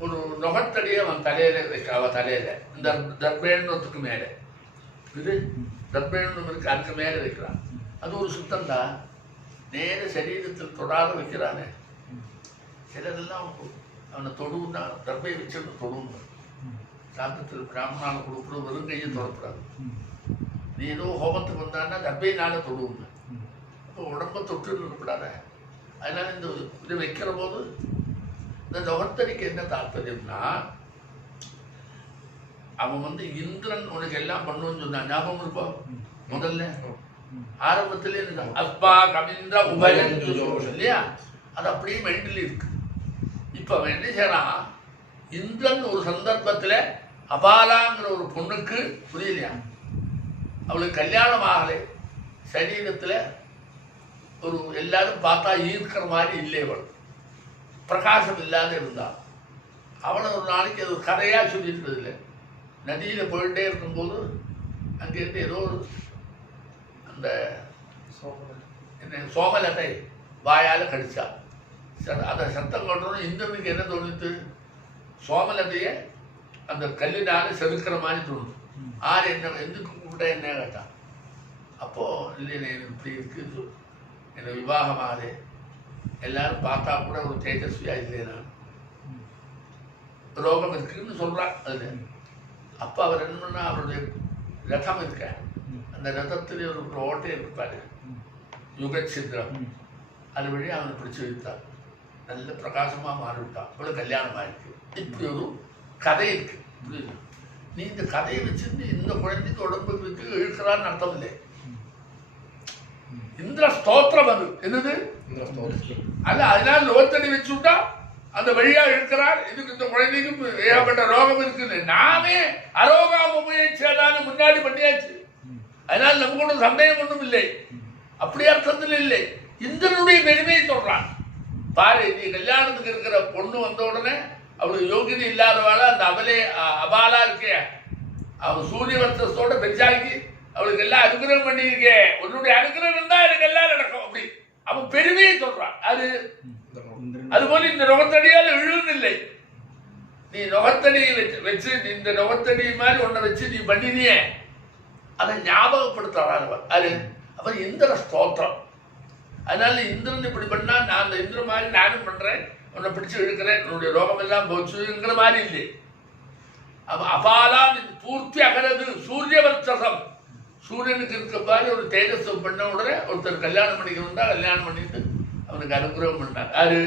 ஒரு நுகத்தடியை அவன் தலையில வைக்க, அவ தலையில இந்த தர்பேண்டத்துக்கு மேல இது தர்பேண்டம் இருக்கு, அதுக்கு மேல வைக்கிறான். அது ஒரு சுத்தம் தான். நேர சரீரத்தில் தொடாத வைக்கிறானே. சிலதெல்லாம் அவனை தொடுன்னா தர்பை வச்சு தொடுங்க. சாந்தத்தில் பிராமணால கொடுக்குற வெறும் கையை தொடக்கூடாது. நீ ஏதோ ஹோமத்துக்கு வந்தான்னா தர்பையினால தொடுங்க. அப்போ உடம்ப தொட்டு இருக்கக்கூடாத. அதனால இந்த இதை வைக்கிற போது இந்த நுகத்தடிக்கு என்ன தாற்பயம்னா, அவன் இந்திரன் உனக்கு எல்லாம் பண்ணுன்னு சொன்னான். ஞாபகம் இருப்போம்? முதல்ல ஆரம்பத்திலே அஸ்பா கமிந்திர உபயன் இல்லையா? அது அப்படியே மைண்டில் இருக்கு. இப்ப அவன் என்ன செய்யறான்? இந்திரன் ஒரு சந்தர்ப்பத்துல அபாலாங்கிற ஒரு பொண்ணுக்கு புரியலையா, அவளுக்கு கல்யாணம் ஆகலை, சரீரத்துல ஒரு எல்லாரும் பார்த்தா ஈர்க்கிற மாதிரி இல்லை, அவள் பிரகாசம் இல்லாத இருந்தா. அவளை ஒரு நாளைக்கு அது கதையா சொல்லியிருக்கிறது இல்லை. நதியில போயிட்டே இருக்கும்போது அங்கேருந்து ஏதோ அந்த சோமலத்தை வாயால கடிச்சா. அதை சத்தம் கொண்டோன்னு இந்திரனுக்கு என்ன தோணுது? சோமலத்தைய அந்த கல்லினால செதுக்கிற மாதிரி தோணுது. ஆறு என்ன எதுக்கு கூப்பிட்ட என்ன கேட்டான். அப்போ இல்லை இப்படி இருக்கு, என்னை விவாகமாகலே, எல்லாரும் பார்த்தா கூட ஒரு தேஜஸ்வியா இல்லை, நான் ரோகம் இருக்குன்னு சொல்றான். அதுல அப்போ அவர் என்ன பண்ணா, அவருடைய ரதம் இருக்க, அந்த ரதத்திலே ஒரு ஓட்டை இருப்பாரு, யுகச்சித்திரம், அது வழி அவனை பிடிச்சி வைத்தான். நல்ல பிரகாசமா மாறிவிட்டான். இவ்வளவு கல்யாணம் ஆயிருக்கு. இப்படி ஒரு கதை இருக்கு. நீ இந்த கதையை வச்சிருந்து இந்த குழந்தைக்கு உடம்புக்கு இழுக்கிறான்னு அர்த்தம் இல்லை. இந்திர ஸ்தோத்திரம் அது என்னது? அல்ல, அதனால லோகத்தடி வச்சு விட்டா அந்த வழியா இருக்கிறார். இதுக்கு இந்த குழந்தைக்கு ஏகப்பட்ட ரோகம் இருக்குது. நாமே அரோகாம உபயோகிச்சாதான முன்னாடி பண்ணியாச்சு. அதனால நமக்கு ஒன்றும் சந்தேகம் ஒன்றும் இல்லை. அப்படி அர்த்தத்தில் இல்லை. இந்திரனுடைய பெருமையை சொல்றான். பாரு, நீ கல்யாணத்துக்கு இருக்கிற பொண்ணு வந்த உடனே அவளுக்கு யோகினி இல்லாதவாள அந்த அபாலா இருக்கே, அவன் சூரிய வர்த்தத்தோட பெஞ்சாக்கி அவளுக்கு எல்லாம் அனுகிரகம் பண்ணியிருக்கே. உன்னுடைய அனுகிரகம் இருந்தா எனக்கு எல்லாம் நடக்கும். அப்படி அவன் பெருமையை சொல்றான். அதுபோல இந்த நுகத்தடியால் இழுவதில்லை. நீ நுகத்தடியை வச்சு இந்த நுகத்தடி மாதிரி ஒன்றை வச்சு நீ பண்ணினியே, அதை ஞாபகப்படுத்துறான் அது. அவன் இந்திர ஸ்தோத்திரம். அதனால இந்திரன் இப்படி பண்ணா நான் அந்த இந்திர மாதிரி நானும் பண்றேன், உன்னை பிடிச்சு இழுக்கிறேன், உன்னுடைய ரோகம் எல்லாம் போச்சுங்கிற மாதிரி இல்லை. அவன் அபாலாம் பூர்த்தி அகலது சூரியவர்த்தசம். சூரியனுக்கு இருக்க மாதிரி ஒரு தேஜஸ் பண்ண உடனே ஒருத்தர் கல்யாணம் பண்ணிக்கணும்னா கல்யாணம் பண்ணிட்டு அவனுக்கு அனுகிரகம் பண்ணார். யாரு?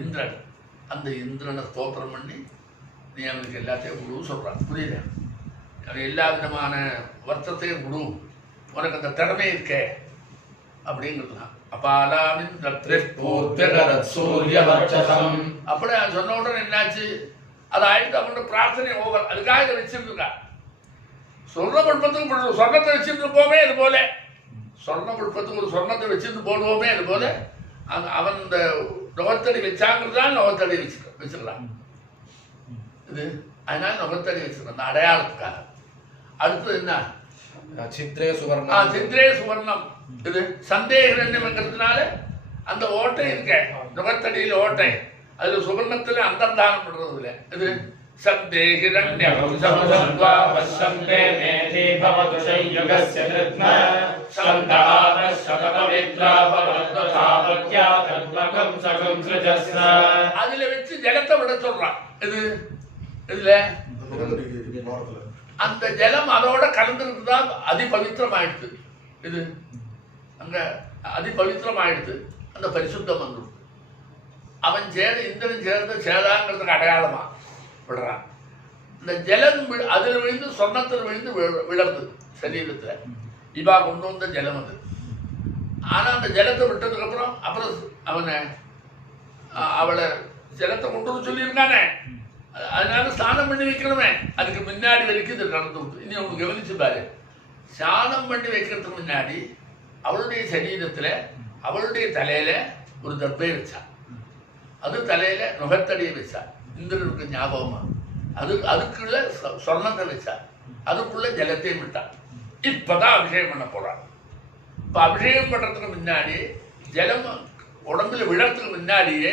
இந்திரன். அந்த இந்திரனை ஸ்தோத்திரம் பண்ணி நீ அவனுக்கு எல்லாத்தையும் குரு சொல்றான். புரியல? அவன் எல்லா விதமான வருத்தத்தையும் குரு, உனக்கு அந்த திறமை இருக்கே அப்படிங்கிறதுதான். அப்படி சொன்ன உடனே என்னாச்சு? அது ஆயிட்டு அவனோட பிரார்த்தனை ஓவர். அதுக்காக இதை வச்சிருக்கா. சொர்ண புஷ்பத்துக்கு சொர்ணத்தை வச்சிருந்து போமே, அது போல சொர்ண புஷ்பத்துக்கு ஒரு சொர்ணத்தை வச்சிருந்து போடுவோமே, அது போல அவன் இந்த நுகத்தடி வச்சாங்கிறதுதான் நுகத்தடி வச்சுக்கலாம். இது அதனால நுகத்தடி வச்சிருக்கான் அந்த அடையாளத்துக்காக. அடுத்தது என்ன? சித்ரே சுவர்ணம். சித்ரே சுவர்ணம். இது சந்தேகரண்யம்ங்கிறதுனால அந்த ஓட்டை இருக்க, நுகத்தடியில் ஓட்டை, அதுல சுவர்ணத்துல அந்தர்தானம் பண்றது இல்லை. இது सन्देहिरण्यवंशमसत्त्वा वसन्ते मेधे भवतु संयुगस्य कृत्म सन्तापश्शतपवित्रा भवद्वसापत्या तद्वकं सकं सृजस्व அதுல வச்சு ஜலத்தை விட சொல்றான். இதுல அந்த ஜலம் அதோட கலந்துருக்குதா அதி பவித்திரமாயிடுது. இது அங்க அதி பவித்திரமாயிடுது. அந்த பரிசுத்தம் வந்துடும். அவன் இந்திரன் சேர்ந்த சேதாங்கிறதுக்கு அடையாளமா விடுறான். இந்த ஜலம் அதில் விழுந்து சொர்ணத்தில் விழுந்து விழருது சரீரத்துல. இவா கொண்டு வந்த ஜலம் அது. ஆனா அந்த ஜலத்தை விட்டதுக்கு அப்புறம் அவளை ஜலத்தை கொண்டு வந்து சொல்லியிருக்கானே, அதனால ஸ்நானம் பண்ணி வைக்கணுமே. அதுக்கு முன்னாடி வரைக்கும் இது நடந்து விட்டு இனி அவங்க கவனிச்சு பாரு. ஸ்நானம் பண்ணி வைக்கிறதுக்கு முன்னாடி அவளுடைய சரீரத்துல அவளுடைய தலையில ஒரு தர்பை வச்சான். அது தலையில நுகத்தடியை வச்சா. இந்திரனுக்கு ஞாபகமா அதுக்குள்ள சொர்ணத்தை வச்சா. அதுக்குள்ள ஜலத்தையும் விட்டான். இப்பதான் அபிஷேகம் பண்ண போறான். இப்ப அபிஷேகம் பண்றதுக்கு முன்னாடி ஜலம் உடம்புல விழறதுக்கு முன்னாடியே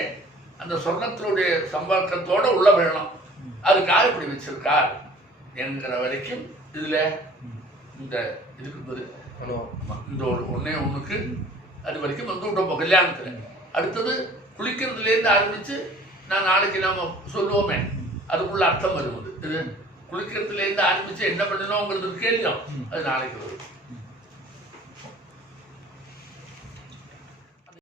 அந்த சொர்ணத்தினுடைய சம்பர்க்கத்தோட உள்ள விழணும். அதுக்காக இப்படி வச்சிருக்கார் என்கிற வரைக்கும் இதுல இந்த இதுக்கு இந்த ஒன்னே ஒண்ணுக்கு அது வரைக்கும் வந்து விட்டோம் கல்யாணத்துல. அடுத்தது குளிக்கிறதுலேருந்து ஆரம்பிச்சு நான் நாளைக்கு நாம சொல்லுவோமே அதுக்குள்ள அர்த்தம் வருவது. இது குளிக்கிறதுலேருந்து ஆரம்பிச்சு என்ன பண்ணணுங்கிறது கேள்வியும் அது நாளைக்கு வரும்.